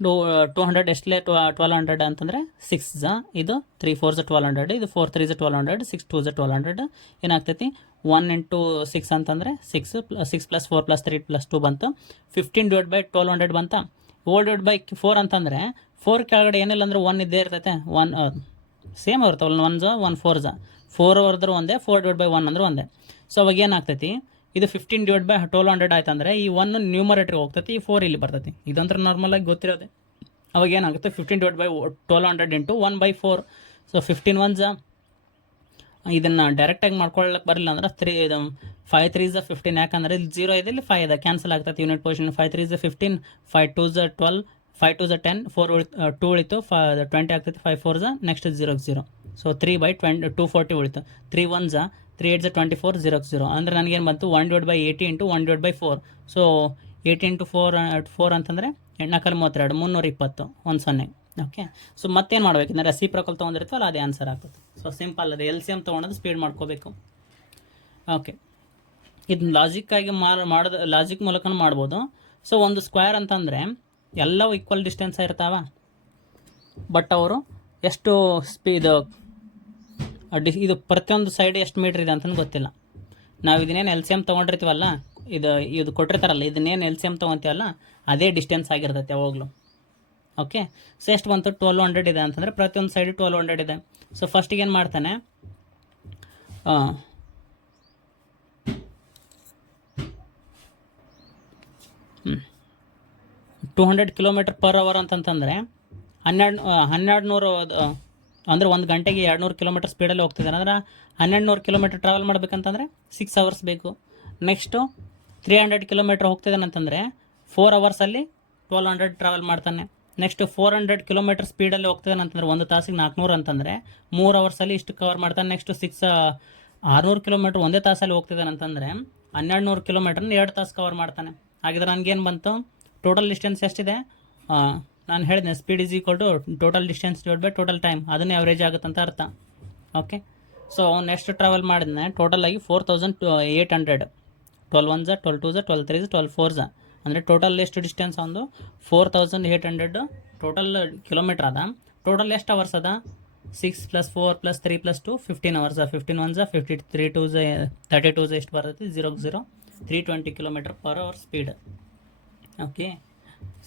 200 ಎಷ್ಟಲೇ 1200 ಅಂತಂದರೆ 6 ಇದು 3 4 1200, ಇದು 4 3 1200, 6 2 1200 ಏನಾಗ್ತೈತಿ 1 ಇಂಟು 6 ಅಂತಂದರೆ 6 ಪ್ಲಸ್ 4 ಪ್ಲಸ್ 3 ಪ್ಲಸ್ 2 ಬಂತು. 15 ಡಿವೈಡ್ ಬೈ 1200 ಬಂತ. ಓಲ್ ಡಿವೈಡ್ ಬೈ 4 ಅಂತಂದರೆ 4 ಕೆಳಗಡೆ ಏನಿಲ್ಲ ಅಂದರೆ 1 ಇದ್ದೇ ಇರ್ತೈತೆ. 1 ಸೇಮ್ ಇರ್ತಾವಲ್ಲ, 1 1 4 ಹೊರದ್ರೆ ಒಂದೇ, 4 ಡಿವೈಡ್ ಬೈ 1 ಅಂದ್ರೆ ಒಂದೇ. ಸೊ ಅವಾಗ ಏನಾಗ್ತೈತಿ, ಇದು 15 ಡಿವೈಡ್ ಬೈ 1200 ಆಯ್ತು ಅಂದರೆ ಈ 1 ನ್ಯೂಮರೇಟ್ರಿಗೆ ಹೋಗ್ತೈತಿ, ಈ 4 ಇಲ್ಲಿ ಬರ್ತೈತಿ. ಇದಂದ್ರೆ ನಾರ್ಮಲಾಗಿ ಗೊತ್ತಿರೋದೆ. ಅವಾಗ ಏನಾಗುತ್ತೆ 15 ಡಿವೈಡ್ ಬೈ 1200 ಇಂಟು 1/4. ಸೊ 15 1 ಇದನ್ನು ಡೈರೆಕ್ಟಾಗಿ ಮಾಡ್ಕೊಳ್ಳಕ್ಕೆ ಬರಲಿಲ್ಲ ಅಂದ್ರೆ 5 3 15. ಯಾಕಂದರೆ ಇಲ್ಲಿ 0 ಇದೆ, ಇಲ್ಲಿ 5 ಇದೆ, ಕ್ಯಾನ್ಸಲ್ ಆಗ್ತೈತೆ ಯೂನಿಟ್ ಪೊಸಿಷನ್. 5 3 15, 5 2 12, 5 2 10, 4 2 ಉಳಿತು, 20 ಆಗ್ತೈತೆ, 5 4 ನೆಕ್ಸ್ಟ್ 0 0. ಸೊ 3/20 240 ಉಳಿತು. 3 1 3 8 24 0 0 ಅಂದರೆ ನನಗೇನು ಬಂತು 1 divide by 80 into 1 divide by 4. So 8 into 4 ಅಂತಂದರೆ 4 32 320 10. ಓಕೆ, ಸೊ ಮತ್ತೇನು ಮಾಡ್ಬೇಕಂದ್ರೆ ರೆಸಿಪ್ರೋಕಲ್ ತೊಗೊಂಡಿರ್ತೀವಲ್ಲ ಅದೇ ಆನ್ಸರ್ ಆಗ್ತದೆ. ಸೊ ಸಿಂಪಲ್ ಅದು ಎಲ್ ಸಿ ಎಮ್ ತೊಗೊಂಡೋದು ಸ್ಪೀಡ್ ಮಾಡ್ಕೋಬೇಕು. ಓಕೆ, ಇದನ್ನ ಲಾಜಿಕ್ ಮೂಲಕ ಮಾಡ್ಬೋದು. ಸೊ ಒಂದು ಸ್ಕ್ವೇರ್ ಅಂತಂದರೆ ಎಲ್ಲವೂ ಈಕ್ವಲ್ ಡಿಸ್ಟೆನ್ಸ್ ಇರ್ತಾವ, ಬಟ್ ಅವರು ಎಷ್ಟು ಇದು ಪ್ರತಿಯೊಂದು ಸೈಡ್ ಎಷ್ಟು ಮೀಟ್ರ್ ಇದೆ ಅಂತಂದು ಗೊತ್ತಿಲ್ಲ. ನಾವು ಇದನ್ನೇನು ಎಲ್ ಸಿ ಎಮ್ ತೊಗೊಂಡಿರ್ತೀವಲ್ಲ, ಇದು ಕೊಟ್ಟಿರ್ತಾರಲ್ಲ, ಇದನ್ನೇನು ಎಲ್ ಸಿ ಎಮ್ ತೊಗೊತೀವಲ್ಲ ಅದೇ ಡಿಸ್ಟೆನ್ಸ್ ಆಗಿರ್ತೈತೆ ಯಾವಾಗಲೂ. ಓಕೆ, ಸೊ ಎಷ್ಟು ಬಂತು 1200 ಇದೆ ಅಂತಂದರೆ ಪ್ರತಿಯೊಂದು ಸೈಡ್ 1200 ಇದೆ. ಸೊ ಫಸ್ಟಿಗೆ ಏನು ಮಾಡ್ತಾನೆ, 200 km/h ಅಂತಂತಂದರೆ 1200 ಅಂದರೆ 1 ಗಂಟೆಗೆ 200 km ಸ್ಪೀಡಲ್ಲಿ ಹೋಗ್ತಿದ್ದಾನೆ. ಅಂದ್ರೆ 1200 km ಟ್ರಾವೆಲ್ ಮಾಡಬೇಕಂತಂದರೆ 6 hours ಬೇಕು. ನೆಕ್ಸ್ಟು 300 km ಹೋಗ್ತಿದ್ದಾನೆ ಅಂತಂದರೆ 4 ಅವರ್ಸಲ್ಲಿ 1200 ಟ್ರಾವೆಲ್ ಮಾಡ್ತಾನೆ. ನೆಕ್ಸ್ಟ್ 400 km ಸ್ಪೀಡಲ್ಲಿ ಹೋಗ್ತಿದ್ದಾನೆ ಅಂತಂದರೆ 1 ತಾಸಿಗೆ 400 ಅಂತಂದರೆ 3 ಅವರ್ಸಲ್ಲಿ ಇಷ್ಟು ಕವರ್ ಮಾಡ್ತಾನೆ. ನೆಕ್ಸ್ಟ್ 600 km ಒಂದೇ ತಾಸಲ್ಲಿ ಹೋಗ್ತಿದ್ದಾನೆ ಅಂತಂದರೆ 1200 km 2 ತಾಸು ಕವರ್ ಮಾಡ್ತಾನೆ. ಹಾಗಿದ್ರೆ ನನಗೇನು ಬಂತು, ಟೋಟಲ್ ಡಿಸ್ಟೆನ್ಸ್ ಎಷ್ಟಿದೆ, ನಾನು ಹೇಳಿದೆ speed is equal to total distance divide by total time, ಅದನ್ನೇ ಅವರೇಜ್ ಆಗುತ್ತಂತ ಅರ್ಥ. ಓಕೆ, ಸೊ ಅವ್ನು ಎಷ್ಟು ಟ್ರಾವೆಲ್ ಮಾಡಿದ್ನೆ ಟೋಟಲ್ ಆಗಿ 4800. 12 1 12 2 12 3 12 4 ಅಂದರೆ ಟೋಟಲ್ ಎಷ್ಟು ಡಿಸ್ಟೆನ್ಸ್ ಒಂದು 4800 ಟೋಟಲ್ ಕಿಲೋಮೀಟ್ರ್ ಅದ. ಟೋಟಲ್ ಎಷ್ಟು ಅವರ್ಸ್ ಅದ, 6 + 4 + 3 + 2 15 hours. 15 1 50 3 2 32 ಎಷ್ಟು ಬರುತ್ತೆ, 0 0 320 km/h ಸ್ಪೀಡ್. ಓಕೆ,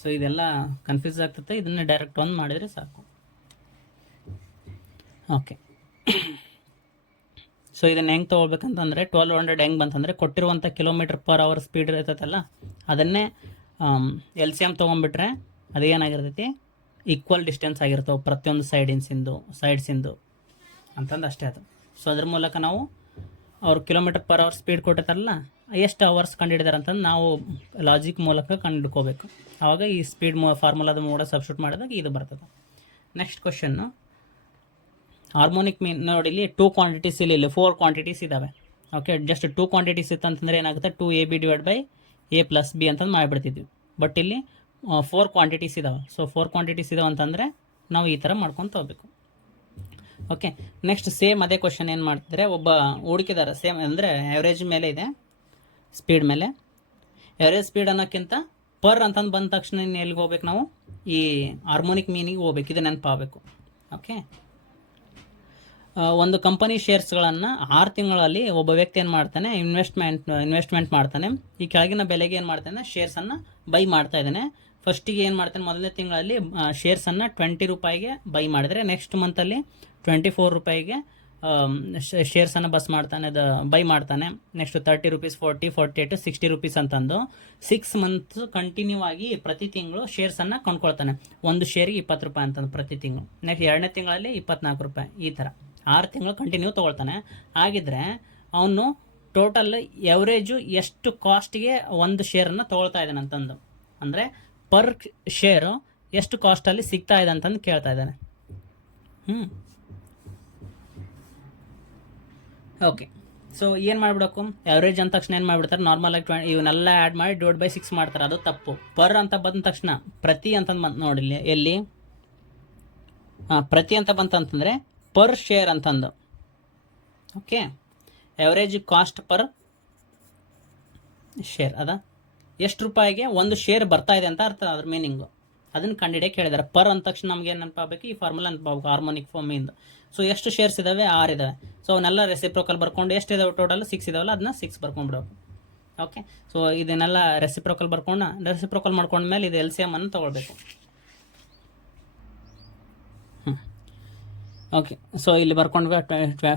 ಸೊ ಇದೆಲ್ಲ ಕನ್ಫ್ಯೂಸ್ ಆಗ್ತದೆ, ಇದನ್ನೇ ಡೈರೆಕ್ಟ್ ಒಂದು ಮಾಡಿದರೆ ಸಾಕು. ಓಕೆ, ಸೊ ಇದನ್ನು ಹೆಂಗೆ ತೊಗೊಳ್ಬೇಕಂತಂದರೆ 1200 ಹೆಂಗೆ ಬಂತಂದರೆ ಕೊಟ್ಟಿರುವಂಥ km/h ಸ್ಪೀಡ್ ಇರ್ತೈತಲ್ಲ ಅದನ್ನೇ ಎಲ್ ಸಿ ಎಮ್ ತೊಗೊಂಡ್ಬಿಟ್ರೆ ಅದೇನಾಗಿರ್ತೈತಿ, ಈಕ್ವಲ್ ಡಿಸ್ಟೆನ್ಸ್ ಆಗಿರ್ತವೆ ಪ್ರತಿಯೊಂದು ಸೈಡ್ಸಿಂದು ಅಂತಂದು ಅಷ್ಟೇ ಅದು. ಸೊ ಅದ್ರ ಮೂಲಕ ನಾವು ಅವ್ರು km/h ಸ್ಪೀಡ್ ಕೊಟ್ಟಿರ್ತಾರಲ್ಲ ಎಷ್ಟು ಅವರ್ಸ್ ಕಂಡುಹಿಡಿದಾರೆ ಅಂತಂದು ನಾವು ಲಾಜಿಕ್ ಮೂಲಕ ಕಂಡುಹಿಡ್ಕೋಬೇಕು. ಆವಾಗ ಈ ಸ್ಪೀಡ್ ಫಾರ್ಮುಲಾದ ಮೂಡ ಸಬ್ಸ್ಟಿಟ್ಯೂಟ್ ಮಾಡಿದಾಗ ಇದು ಬರ್ತದೆ. ನೆಕ್ಸ್ಟ್ ಕ್ವಶನ್ನು, ಹಾರ್ಮೋನಿಕ್ ಮೀನ್ ನೋಡಿ, ಇಲ್ಲಿ 2 ಕ್ವಾಂಟಿಟೀಸ್, ಇಲ್ಲಿ 4 ಕ್ವಾಂಟಿಟೀಸ್ ಇದ್ದಾವೆ. ಓಕೆ, ಜಸ್ಟ್ 2 ಕ್ವಾಂಟಿಟೀಸ್ ಇತ್ತಂತಂದರೆ ಏನಾಗುತ್ತೆ, 2ab divide by a + b ಅಂತಂದು ಮಾಡಿಬಿಡ್ತಿದ್ವಿ. ಬಟ್ ಇಲ್ಲಿ 4 ಕ್ವಾಂಟಿಟೀಸ್ ಇದ್ದಾವೆ. ಸೊ 4 ಕ್ವಾಂಟಿಟೀಸ್ ಇದಾವೆ ಅಂತಂದರೆ ನಾವು ಈ ಥರ ಮಾಡ್ಕೊತ ಹೋಗ್ಬೇಕು. ಓಕೆ, ನೆಕ್ಸ್ಟ್ ಸೇಮ್ ಅದೇ ಕ್ವಶನ್ ಏನು ಮಾಡ್ತಿದ್ರೆ, ಒಬ್ಬ ಹುಡುಕಿದಾರೆ ಸೇಮ್ ಅಂದರೆ ಆ್ಯಾವ್ರೇಜ್ ಮೇಲೆ ಇದೆ, ಸ್ಪೀಡ್ ಮೇಲೆ. ಆ್ಯಾವ್ರೇಜ್ ಸ್ಪೀಡ್ ಅನ್ನೋಕ್ಕಿಂತ ಪರ್ ಅಂತಂದು ಬಂದ ತಕ್ಷಣ ಎಲ್ಲಿಗೆ ಹೋಗ್ಬೇಕು, ನಾವು ಈ ಹಾರ್ಮೋನಿಕ್ ಮೀನಿಗೆ ಹೋಗ್ಬೇಕು, ಇದು ನೆನಪಾಗಬೇಕು. ಓಕೆ, ಒಂದು ಕಂಪನಿ ಶೇರ್ಸ್ಗಳನ್ನು 6 ತಿಂಗಳಲ್ಲಿ ಒಬ್ಬ ವ್ಯಕ್ತಿ ಏನು ಮಾಡ್ತಾನೆ, ಇನ್ವೆಸ್ಟ್ಮೆಂಟ್ ಮಾಡ್ತಾನೆ. ಈ ಕೆಳಗಿನ ಬೆಲೆಗೆ ಏನು ಮಾಡ್ತಾನೆ, ಶೇರ್ಸನ್ನು ಬೈ ಮಾಡ್ತಾ ಇದ್ದಾನೆ. ಫಸ್ಟಿಗೆ ಏನು ಮಾಡ್ತಾನೆ, ಮೊದಲನೇ ತಿಂಗಳಲ್ಲಿ ಶೇರ್ಸನ್ನು 20 ರೂಪಾಯಿಗೆ ಬೈ ಮಾಡಿದರೆ ನೆಕ್ಸ್ಟ್ ಮಂತಲ್ಲಿ 24 ರೂಪಾಯಿಗೆ ಶೇರ್ಸನ್ನು ಬೈ ಮಾಡ್ತಾನೆ. ನೆಕ್ಸ್ಟ್ 30 ರೂಪೀಸ್, 40, 48, 60 ರೂಪೀಸ್ ಅಂತಂದು 6 ಮಂತ್ಸ್ ಕಂಟಿನ್ಯೂ ಆಗಿ ಪ್ರತಿ ತಿಂಗಳು ಶೇರ್ಸನ್ನು ಕೊಂಡ್ಕೊಳ್ತಾನೆ. ಒಂದು ಶೇರಿಗೆ 20 ರೂಪಾಯಿ ಅಂತಂದು ಪ್ರತಿ ತಿಂಗಳು. ನೆಕ್ಸ್ಟ್ 2ನೇ ತಿಂಗಳಲ್ಲಿ 24 ರೂಪಾಯಿ, ಈ ಥರ 6 ತಿಂಗಳು ಕಂಟಿನ್ಯೂ ತೊಗೊಳ್ತಾನೆ. ಹಾಗಿದ್ರೆ ಅವನು ಟೋಟಲ್ ಎವರೇಜು ಎಷ್ಟು ಕಾಸ್ಟಿಗೆ ಒಂದು ಶೇರನ್ನು ತೊಗೊಳ್ತಾ ಇದ್ದಾನೆ ಅಂತಂದು, ಅಂದರೆ ಪರ್ ಶೇರು ಎಷ್ಟು ಕಾಸ್ಟಲ್ಲಿ ಸಿಗ್ತಾ ಇದೆ ಅಂತಂದು ಕೇಳ್ತಾ ಇದ್ದಾನೆ. ಓಕೆ, ಸೊ ಏನು ಮಾಡಿಬಿಡೋಕು, ಎವರೇಜ್ ಅಂದ ತಕ್ಷಣ ಏನು ಮಾಡಿಬಿಡ್ತಾರೆ, ನಾರ್ಮಲಾಗಿ ಇವನ್ನೆಲ್ಲ ಆ್ಯಡ್ ಮಾಡಿ ಡಿವೈಡ್ ಬೈ 6 ಮಾಡ್ತಾರೆ. ಅದು ತಪ್ಪು. ಪರ್ ಅಂತ ಬಂದ ತಕ್ಷಣ ಪ್ರತಿ ಅಂತಂದು ಬಂತು ನೋಡಿ, ಎಲ್ಲಿ ಪ್ರತಿ ಅಂತ ಬಂತಂತಂದರೆ ಪರ್ ಶೇರ್ ಅಂತಂದು. Okay, average cost per share ಅದ ಎಷ್ಟು ರೂಪಾಯಿಗೆ ಒಂದು ಶೇರ್ ಬರ್ತಾ ಇದೆ ಅಂತ ಅರ್ಥ, ಅದ್ರ ಮೀನಿಂಗು ಅದನ್ನು ಕಂಡುಹಿಡಿಯಕ್ಕೆ ಹೇಳಿದ್ದಾರೆ. ಪರ್ ಅಂದ ತಕ್ಷಣ ನಮ್ಗೆ ಏನು ನೆನಪಾಗಬೇಕು, ಈ ಫಾರ್ಮುಲಾ ನೆನಪಾಗಬೇಕು ಹಾರ್ಮೋನಿಕ್ ಫಾರ್ಮಿಂದ. ಸೊ ಎಷ್ಟು ಶೇರ್ಸ್ ಇದ್ದಾವೆ, 6 ಇದ್ದಾವೆ. ಸೊ ಅವನ್ನೆಲ್ಲ ರೆಸಿಪ್ರೋಕಲ್ ಬರ್ಕೊಂಡು ಎಷ್ಟು ಇದಾವೆ ಟೋಟಲ್ 6 ಇದಾವಲ್ಲ, ಅದನ್ನ 6 ಬರ್ಕೊಂಡ್ಬಿಡೋದು. ಓಕೆ, ಸೊ ಇದನ್ನೆಲ್ಲ ರೆಸಿಪ್ರೋಕಲ್ ಮಾಡ್ಕೊಂಡ್ಮೇಲೆ ಇದು ಎಲ್ ಸಿ ಎಮ್ ಅನ್ನು ತೊಗೊಳ್ಬೇಕು. ಓಕೆ, ಸೊ ಇಲ್ಲಿ ಬರ್ಕೊಂಡ್ವಿ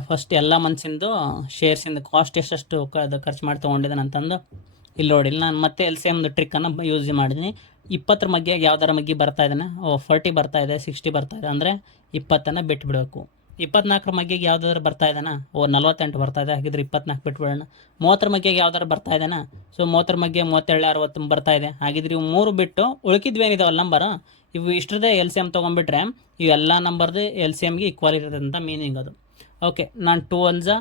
ಫಸ್ಟ್ ಎಲ್ಲ ಮಂತ್ಸಿಂದು ಶೇರ್ಸಿಂದು ಕಾಸ್ಟ್ ಎಷ್ಟೆಷ್ಟು ಖರ್ಚು ಮಾಡಿ ತೊಗೊಂಡಿದ್ದಾನೆ ಅಂತಂದು ಇಲ್ಲಿ ನೋಡಿ. ನಾನು ಮತ್ತೆ ಎಲ್ ಸಿ ಎಮ್ದು ಟ್ರಿಕ್ಕನ್ನು ಯೂಸ್ ಮಾಡಿದ್ದೀನಿ. 20 ಮಗ್ಗೆ ಯಾವ್ದಾರ ಮಗ್ಗಿ ಬರ್ತಾ ಇದ್ದಾನೆ, 40 ಬರ್ತಾ ಇದೆ, 60 ಬರ್ತಾ ಇದೆ ಅಂದರೆ 20 ಬಿಟ್ಬಿಡಬೇಕು. 24 ಮಗ್ಗಿಗೆ ಯಾವ್ದಾದ್ರು ಬರ್ತಾ ಇದ್ದಾನ, 48 ಬರ್ತಾ ಇದೆ, ಹಾಗಿದ್ರೆ 24 ಬಿಟ್ಬಿಡೋಣ. 30 ಮಗ್ಗಿಗೆ ಯಾವ್ದಾರು ಬರ್ತಾ ಇದ್ದಾನ, ಸೊ 30 ಮಗ್ಗೆ 37 60 ಬರ್ತಾ ಇದೆ, ಹಾಗಿದ್ರೆ ಇವು 3 ಬಿಟ್ಟು ಉಳ್ಕಿದ್ವಿ ಏನಿದಾವಲ್ಲ ನಂಬರ್, ಇವು ಇಷ್ಟರದೇ ಎಲ್ ಸಿ ಎಮ್ ತೊಗೊಂಡ್ಬಿಟ್ರೆ ಇವೆಲ್ಲ ನಂಬರ್ದು ಎಲ್ ಸಿ ಎಮ್ಗೆ ಈಕ್ವಲ್ ಇರುತ್ತೆ ಅಂತ ಮೀನಿಂಗ್ ಅದು. ಓಕೆ, ನಾನು 2 1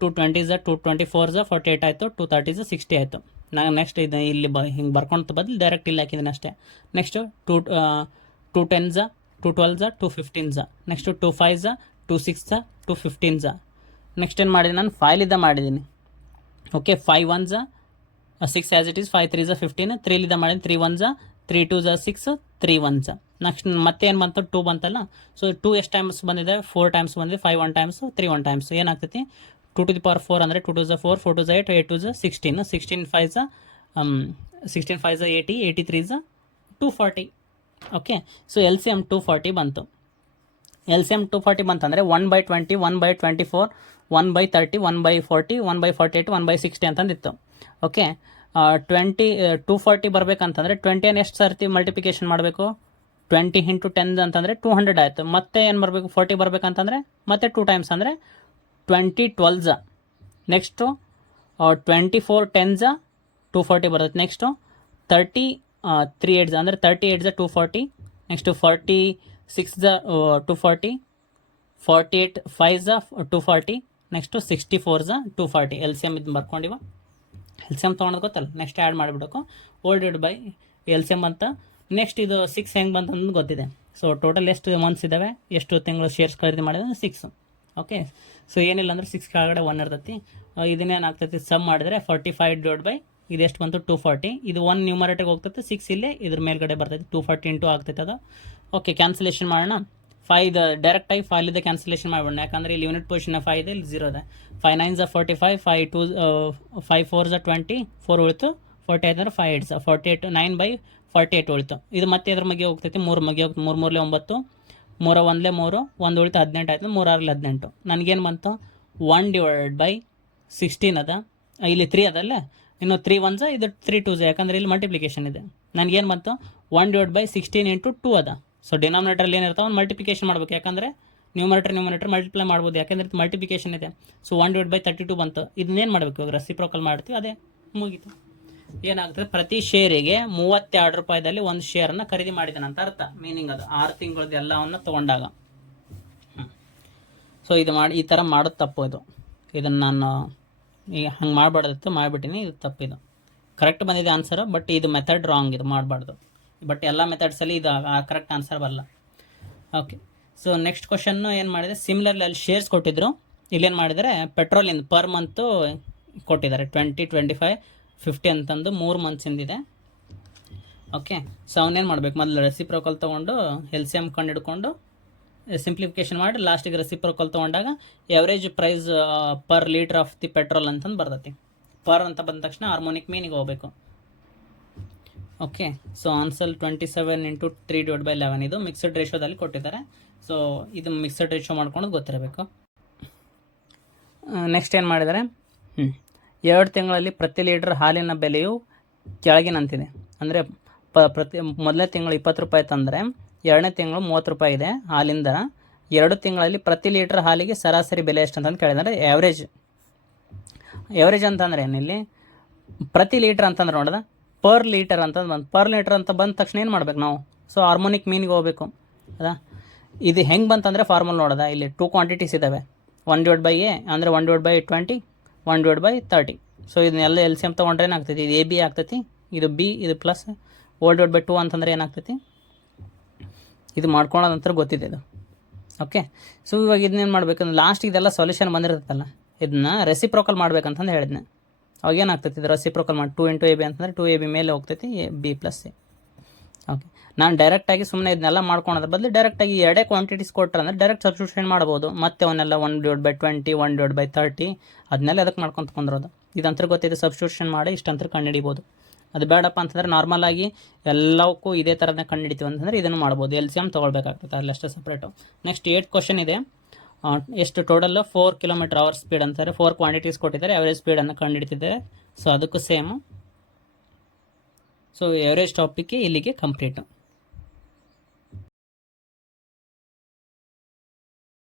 2 20 2 24 48 ಆಯಿತು, 2 30 60 ಆಯಿತು. ನಾನು ನೆಕ್ಸ್ಟ್ ಇದು ಇಲ್ಲಿ ಹಿಂಗೆ ಬರ್ಕೊಂತ ಬದಲು ಡೈರೆಕ್ಟ್ ಇಲ್ಲಿ ಹಾಕಿದ್ದೀನಿ ಅಷ್ಟೇ. Next two tens, two twelves, two fifteens, next two fives, two sixes, two fifteens. Next ಏನು ಮಾಡಿದ್ದೀನಿ ನಾನು ಫೈಲಿಂದ ಮಾಡಿದ್ದೀನಿ. Okay, 5 1s 6 as it is, 5 3s 15, 3 ಮಾಡಿದ್ದೀನಿ, 3 1s 3 2s 6, 3 1s. ನೆಕ್ಸ್ಟ್ ಮತ್ತೆ ಏನು ಬಂತು, 2 ಬಂತಲ್ಲ. ಸೊ 2 ಎಷ್ಟು ಟೈಮ್ಸ್ ಬಂದಿದೆ, 4 ಟೈಮ್ಸ್ ಬಂದಿದೆ, 5 1 ಟೈಮ್ಸ್, 3 1 ಟೈಮ್ಸ್. ಏನಾಗ್ತೈತಿ, 2 to the power 4 ಅಂದರೆ 2 2s 4, 4 2s 8, 8 2s 16, 16 5s 80, 83s 240. Okay, so LCM 240 ಬಂತು. LCM 240 ಬಂತಂದರೆ 1/20, 1/24, 1/30, 1/40, 1/48, 1/60 ಅಂತಂದಿತ್ತು. ಓಕೆ, 240 ಬರಬೇಕಂತಂದರೆ 20 ಎಷ್ಟು ಸರ್ತಿ ಮಲ್ಟಿಪ್ಲಿಕೇಶನ್ ಮಾಡಬೇಕು, 20 × 10 ಅಂತಂದರೆ 200 ಆಯಿತು. ಮತ್ತೆ ಏನು ಬರಬೇಕು, 40 ಬರಬೇಕಂತಂದರೆ ಮತ್ತೆ 2 ಟೈಮ್ಸ್ ಅಂದರೆ 20 12s. ನೆಕ್ಸ್ಟು 24 10s 240 ಬರುತ್ತೆ. ನೆಕ್ಸ್ಟು 30 3 8s ಅಂದರೆ 30 8s 240. Next 46s 240, 48 5s 240, next 64s 240. LCM ಇದು ಬರ್ಕೊಂಡಿವ. LCM ತೊಗೊಳೋದು ಗೊತ್ತಲ್ಲ, ನೆಕ್ಸ್ಟ್ ಆ್ಯಡ್ ಮಾಡಿಬಿಡಬೇಕು. ಓಲ್ಡೆಡ್ ಬೈ LCM ಅಂತ. ನೆಕ್ಸ್ಟ್ ಇದು 6 ಹೆಂಗೆ ಬಂತಂದು ಗೊತ್ತಿದೆ. ಸೊ ಟೋಟಲ್ ಎಷ್ಟು ಮಂತ್ಸ್ ಇದ್ದಾವೆ, ಎಷ್ಟು ತಿಂಗಳು ಶೇರ್ಸ್ ಖರೀದಿ ಮಾಡಿದ್ರೆ 6. ಓಕೆ, ಸೊ ಏನಿಲ್ಲ ಅಂದರೆ 6 ಕೆಳಗಡೆ 1 ಇರ್ತೈತಿ. ಇದನ್ನೇನಾಗ್ತೈತಿ, ಸಮ್ ಮಾಡಿದರೆ 45 ಡಿವೈಡ್ ಬೈ ಇದೆಷ್ಟು ಬಂತು 240. ಇದು 1 ನ್ಯೂಮರೇಟರ್ಗೆ ಹೋಗ್ತೈತೆ, 6 ಇಲ್ಲೇ ಇದ್ರ ಮೇಲ್ಗಡೆ ಬರ್ತೈತಿ, 240 ಇಂಟು ಆಗ್ತೈತೆ ಅದು. ಓಕೆ, ಕ್ಯಾನ್ಸಲೇಷನ್ ಮಾಡೋಣ. 5 ಡೈರೆಕ್ಟಾಗಿ 5 ಕ್ಯಾನ್ಸಲೇಷನ್ ಮಾಡ್ಬೋಣ, ಯಾಕಂದರೆ ಇಲ್ಲಿ ಯೂನಿಟ್ ಪೊಸಿಷನ್ 5 ಇದೆ, ಇಲ್ಲಿ 0 ಇದೆ. 5 9s 45, 5 4s 20, 4 ಉಳಿತು, 40 ಆಯ್ತು ಅಂದರೆ 5 8s 48, 9/48 ಉಳಿತು. ಇದು ಮತ್ತೆ ಇದ್ರ ಮಗ್ಗೆ ಹೋಗ್ತೈತಿ, 3 ಮಗ್ಗೆ ಹೋಗ್ತದೆ, 3 3 9, 3 1 3, 1 ಉಳಿತು 18 ಆಯ್ತು, 3 6 18. ನನಗೇನು ಬಂತು, 1/16 ಅದ, ಇಲ್ಲಿ 3 ಅದಲ್ಲ, ಇನ್ನು 3 1s, ಇದು 3 2s, ಯಾಕಂದರೆ ಇಲ್ಲಿ ಮಲ್ಟಿಪ್ಲಿಕೇಶನ್ ಇದೆ. ನನಗೇನು ಬಂತು, 1/16 × 2 ಅದ. ಸೊ ಡಿನಾಮಿನೇಟರಲ್ಲಿ ಏನಿರ್ತಾವೆ ಒಂದು ಮಲ್ಟಿಪ್ಲಿಕೇಶನ್ ಮಾಡಬೇಕು, ಯಾಕಂದರೆ ನ್ಯೂಮರೇಟರ್ ಮಲ್ಟಿಪ್ಲೈ ಮಾಡ್ಬೋದು, ಯಾಕೆಂದರೆ ಮಲ್ಟಿಪ್ಲಿಕೇಶನ್ ಇದೆ. ಸೊ 1/32 ಬಂತು. ಇದನ್ನೇನು ಮಾಡಬೇಕು, ಇವಾಗ ರೆಸಿಪ್ರೋಕಲ್ ಮಾಡ್ತೀವಿ, ಅದೇ ಮುಗೀತು. ಏನಾಗ್ತದೆ, ಪ್ರತಿ ಶೇರಿಗೆ 32 ರೂಪಾಯಿದಲ್ಲಿ ಒಂದು ಶೇರನ್ನು ಖರೀದಿ ಮಾಡಿದ್ದಾನೆ ಅಂತ ಅರ್ಥ. ಮೀನಿಂಗ್ ಅದು 6 ತಿಂಗಳದ್ದು ಎಲ್ಲವನ್ನು ತೊಗೊಂಡಾಗ. ಸೊ ಇದು ಈ ಥರ ಮಾಡೋದು ತಪ್ಪು. ಇದನ್ನು ನಾನು ಈಗ ಹಂಗೆ ಮಾಡಬಾರ್ದಿತ್ತು, ಮಾಡಿಬಿಟ್ಟಿನಿ. ಇದು ತಪ್ಪಿದು. ಕರೆಕ್ಟ್ ಬಂದಿದೆ ಆನ್ಸರು, ಬಟ್ ಇದು ಮೆಥಡ್ ರಾಂಗ್, ಇದು ಮಾಡಬಾರ್ದು. ಬಟ್ ಎಲ್ಲ ಮೆಥಡ್ಸಲ್ಲಿ ಇದು ಕರೆಕ್ಟ್ ಆನ್ಸರ್ ಬರಲ್ಲ. ಓಕೆ, ಸೊ ನೆಕ್ಸ್ಟ್ ಕ್ವಶನ್ನು ಏನು ಮಾಡಿದೆ, ಸಿಮಿಲರ್ಲಿ ಅಲ್ಲಿ ಶೇರ್ಸ್ ಕೊಟ್ಟಿದ್ರು, ಇಲ್ಲೇನು ಮಾಡಿದರೆ ಪೆಟ್ರೋಲಿಂದ ಪರ್ ಮಂತು ಕೊಟ್ಟಿದ್ದಾರೆ 20 25 50 ಅಂತಂದು 3 ಮಂತ್ಸಿಂದಿದೆ. ಓಕೆ, ಸೊ ಅವನೇನು ಮಾಡಬೇಕು, ಮೊದಲು ರೆಸಿಪ್ರೋಕಲ್ ತೊಗೊಂಡು LCM ಕಂಡು ಹಿಡ್ಕೊಂಡು ಸಿಂಪ್ಲಿಫಿಕೇಶನ್ ಮಾಡಿ ಲಾಸ್ಟಿಗೆ ರೆಸಿಪ್ರೋಕಲ್ ತೊಗೊಂಡಾಗ average price per litre of the petrol ಅಂತಂದು ಬರ್ತೈತಿ. ಪರ್ ಅಂತ ಬಂದ ತಕ್ಷಣ ಹಾರ್ಮೋನಿಕ್ ಮೀನಿಗೆ ಹೋಗಬೇಕು. ಓಕೆ, ಸೊ ಆನ್ಸರ್ 27 × 3 / 11 ಇದು ಮಿಕ್ಸಡ್ ರೇಷೋದಲ್ಲಿ ಕೊಟ್ಟಿದ್ದಾರೆ. ಸೊ ಇದು ಮಿಕ್ಸಡ್ ರೇಷೋ ಮಾಡ್ಕೊಂಡು ಗೊತ್ತಿರಬೇಕು. ನೆಕ್ಸ್ಟ್ ಏನು ಮಾಡಿದ್ದಾರೆ, 2 ತಿಂಗಳಲ್ಲಿ ಪ್ರತಿ ಲೀಟ್ರ್ ಹಾಲಿನ ಬೆಲೆಯು ಕೆಳಗಿನಂತಿದೆ. ಅಂದರೆ ಮೊದಲನೇ ತಿಂಗಳು 20 ರೂಪಾಯಿ ತಂದರೆ 2ನೇ ತಿಂಗಳು 30 ರೂಪಾಯಿ ಇದೆ ಹಾಲಿಂದ. 2 ತಿಂಗಳಲ್ಲಿ ಪ್ರತಿ ಲೀಟ್ರ್ ಹಾಲಿಗೆ ಸರಾಸರಿ ಬೆಲೆ ಎಷ್ಟು ಅಂತಂದು ಕೇಳಿದರೆ ಎವರೇಜ್ ಅಂತಂದರೆ ಏನಿಲ್ಲಿ ಪ್ರತಿ ಲೀಟ್ರ್ ಅಂತಂದ್ರೆ ನೋಡಿದ ಪರ್ ಲೀಟರ್ ಅಂತಂದು ಬಂದು ಪರ್ ಲೀಟರ್ ಅಂತ ಬಂದ ತಕ್ಷಣ ಏನು ಮಾಡ್ಬೇಕು ನಾವು, ಸೊ ಹಾರ್ಮೋನಿಕ್ ಮೀನಿಗೆ ಹೋಗಬೇಕು ಅದಾ. ಇದು ಹೆಂಗೆ ಬಂತಂದರೆ ಫಾರ್ಮುಲ್ ನೋಡೋದ, ಇಲ್ಲಿ 2 ಕ್ವಾಂಟಿಟೀಸ್ ಇದ್ದಾವೆ, 1/A ಅಂದರೆ 1/20, 1/30. ಸೊ ಇದನ್ನೆಲ್ಲ LCM ತೊಗೊಂಡ್ರೆ ಏನಾಗ್ತೈತಿ, ಇದು AB ಆಗ್ತೈತಿ, ಇದು B, ಇದು ಪ್ಲಸ್ 1/2 ಅಂತಂದರೆ ಏನಾಗ್ತೈತಿ, ಇದು ಮಾಡ್ಕೊಳ್ಳೋದಂತ ಗೊತ್ತಿದೆ ಇದು. ಓಕೆ, ಸೊ ಇವಾಗ ಇದನ್ನೇನು ಮಾಡಬೇಕಂದ್ರೆ ಲಾಸ್ಟ್ ಇದೆಲ್ಲ ಸೊಲ್ಯೂಷನ್ ಬಂದಿರ್ತೈತಲ್ಲ, ಇದನ್ನ ರೆಸಿಪ್ರೋಕಲ್ ಮಾಡ್ಬೇಕಂತಂದು ಹೇಳಿದ್ನೆ. ಅವಾಗ ಏನಾಗ್ತೈತಿ, ಇದು ರೆಸಿಪ್ರೋಕಲ್ ಮಾಡಿ 2 × AB ಅಂತಂದರೆ 2AB ಮೇಲೆ ಹೋಗ್ತೈತಿ B + C. ಓಕೆ, ನಾನು ಡೈರೆಕ್ಟಾಗಿ ಸುಮ್ಮನೆ ಇದನ್ನೆಲ್ಲ ಮಾಡ್ಕೊಳೋದ್ರ ಬದಲು ಡೈರೆಕ್ಟಾಗಿ 2 ಕ್ವಾಂಟಿಟೀಸ್ ಕೊಟ್ಟರೆ ಅಂದರೆ ಡೈರೆಕ್ಟ್ ಸಬ್ಸ್ಟಿಟ್ಯೂಷನ್ ಮಾಡ್ಬೋದು. ಮತ್ತೆ ಅವನ್ನೆಲ್ಲ 1/20, 1/30 ಅದನ್ನೆಲ್ಲ ಅದಕ್ಕೆ ಮಾಡ್ಕೊಂಡು ಕುಂದ್ರೋದು. ಇದಂತರ ಗೊತ್ತಿದೆ, ಸಬ್ಸ್ಟಿಟ್ಯೂಷನ್ ಮಾಡಿ ಇಷ್ಟಂತರ ಕಂಡುಹಿಡಿಬೋದು. ಅದು ಬೇಡಪ್ಪ ಅಂತಂದರೆ ನಾರ್ಮಲಾಗಿ ಎಲ್ಲವಕ್ಕೂ ಇದೇ ಥರನೇ ಕಂಡುಹಿಡಿತೀವಿ ಅಂತಂದರೆ ಇದನ್ನು ಮಾಡ್ಬೋದು. LCM ತೊಗೊಳ್ಬೇಕಾಗ್ತದೆ, ಅಲ್ಲಷ್ಟೇ ಸಪ್ರೇಟು. ನೆಕ್ಸ್ಟ್ 8 ಕ್ವಶನ್ ಇದೆ. ಎಷ್ಟು ಟೋಟಲ್ 4 km/h ಸ್ಪೀಡ್ ಅಂತಾರೆ. 4 ಕ್ವಾಂಟಿಟೀಸ್ ಕೊಟ್ಟಿದ್ದಾರೆ, ಎವರೇಜ್ ಸ್ಪೀಡನ್ನು ಕಂಡುಹಿಡಿತಿದ್ದಾರೆ. ಸೊ ಅದಕ್ಕೂ ಸೇಮು. ಸೊ ಎವರೇಜ್ ಟಾಪಿಕ್ಗೆ ಇಲ್ಲಿಗೆ ಕಂಪ್ಲೀಟು.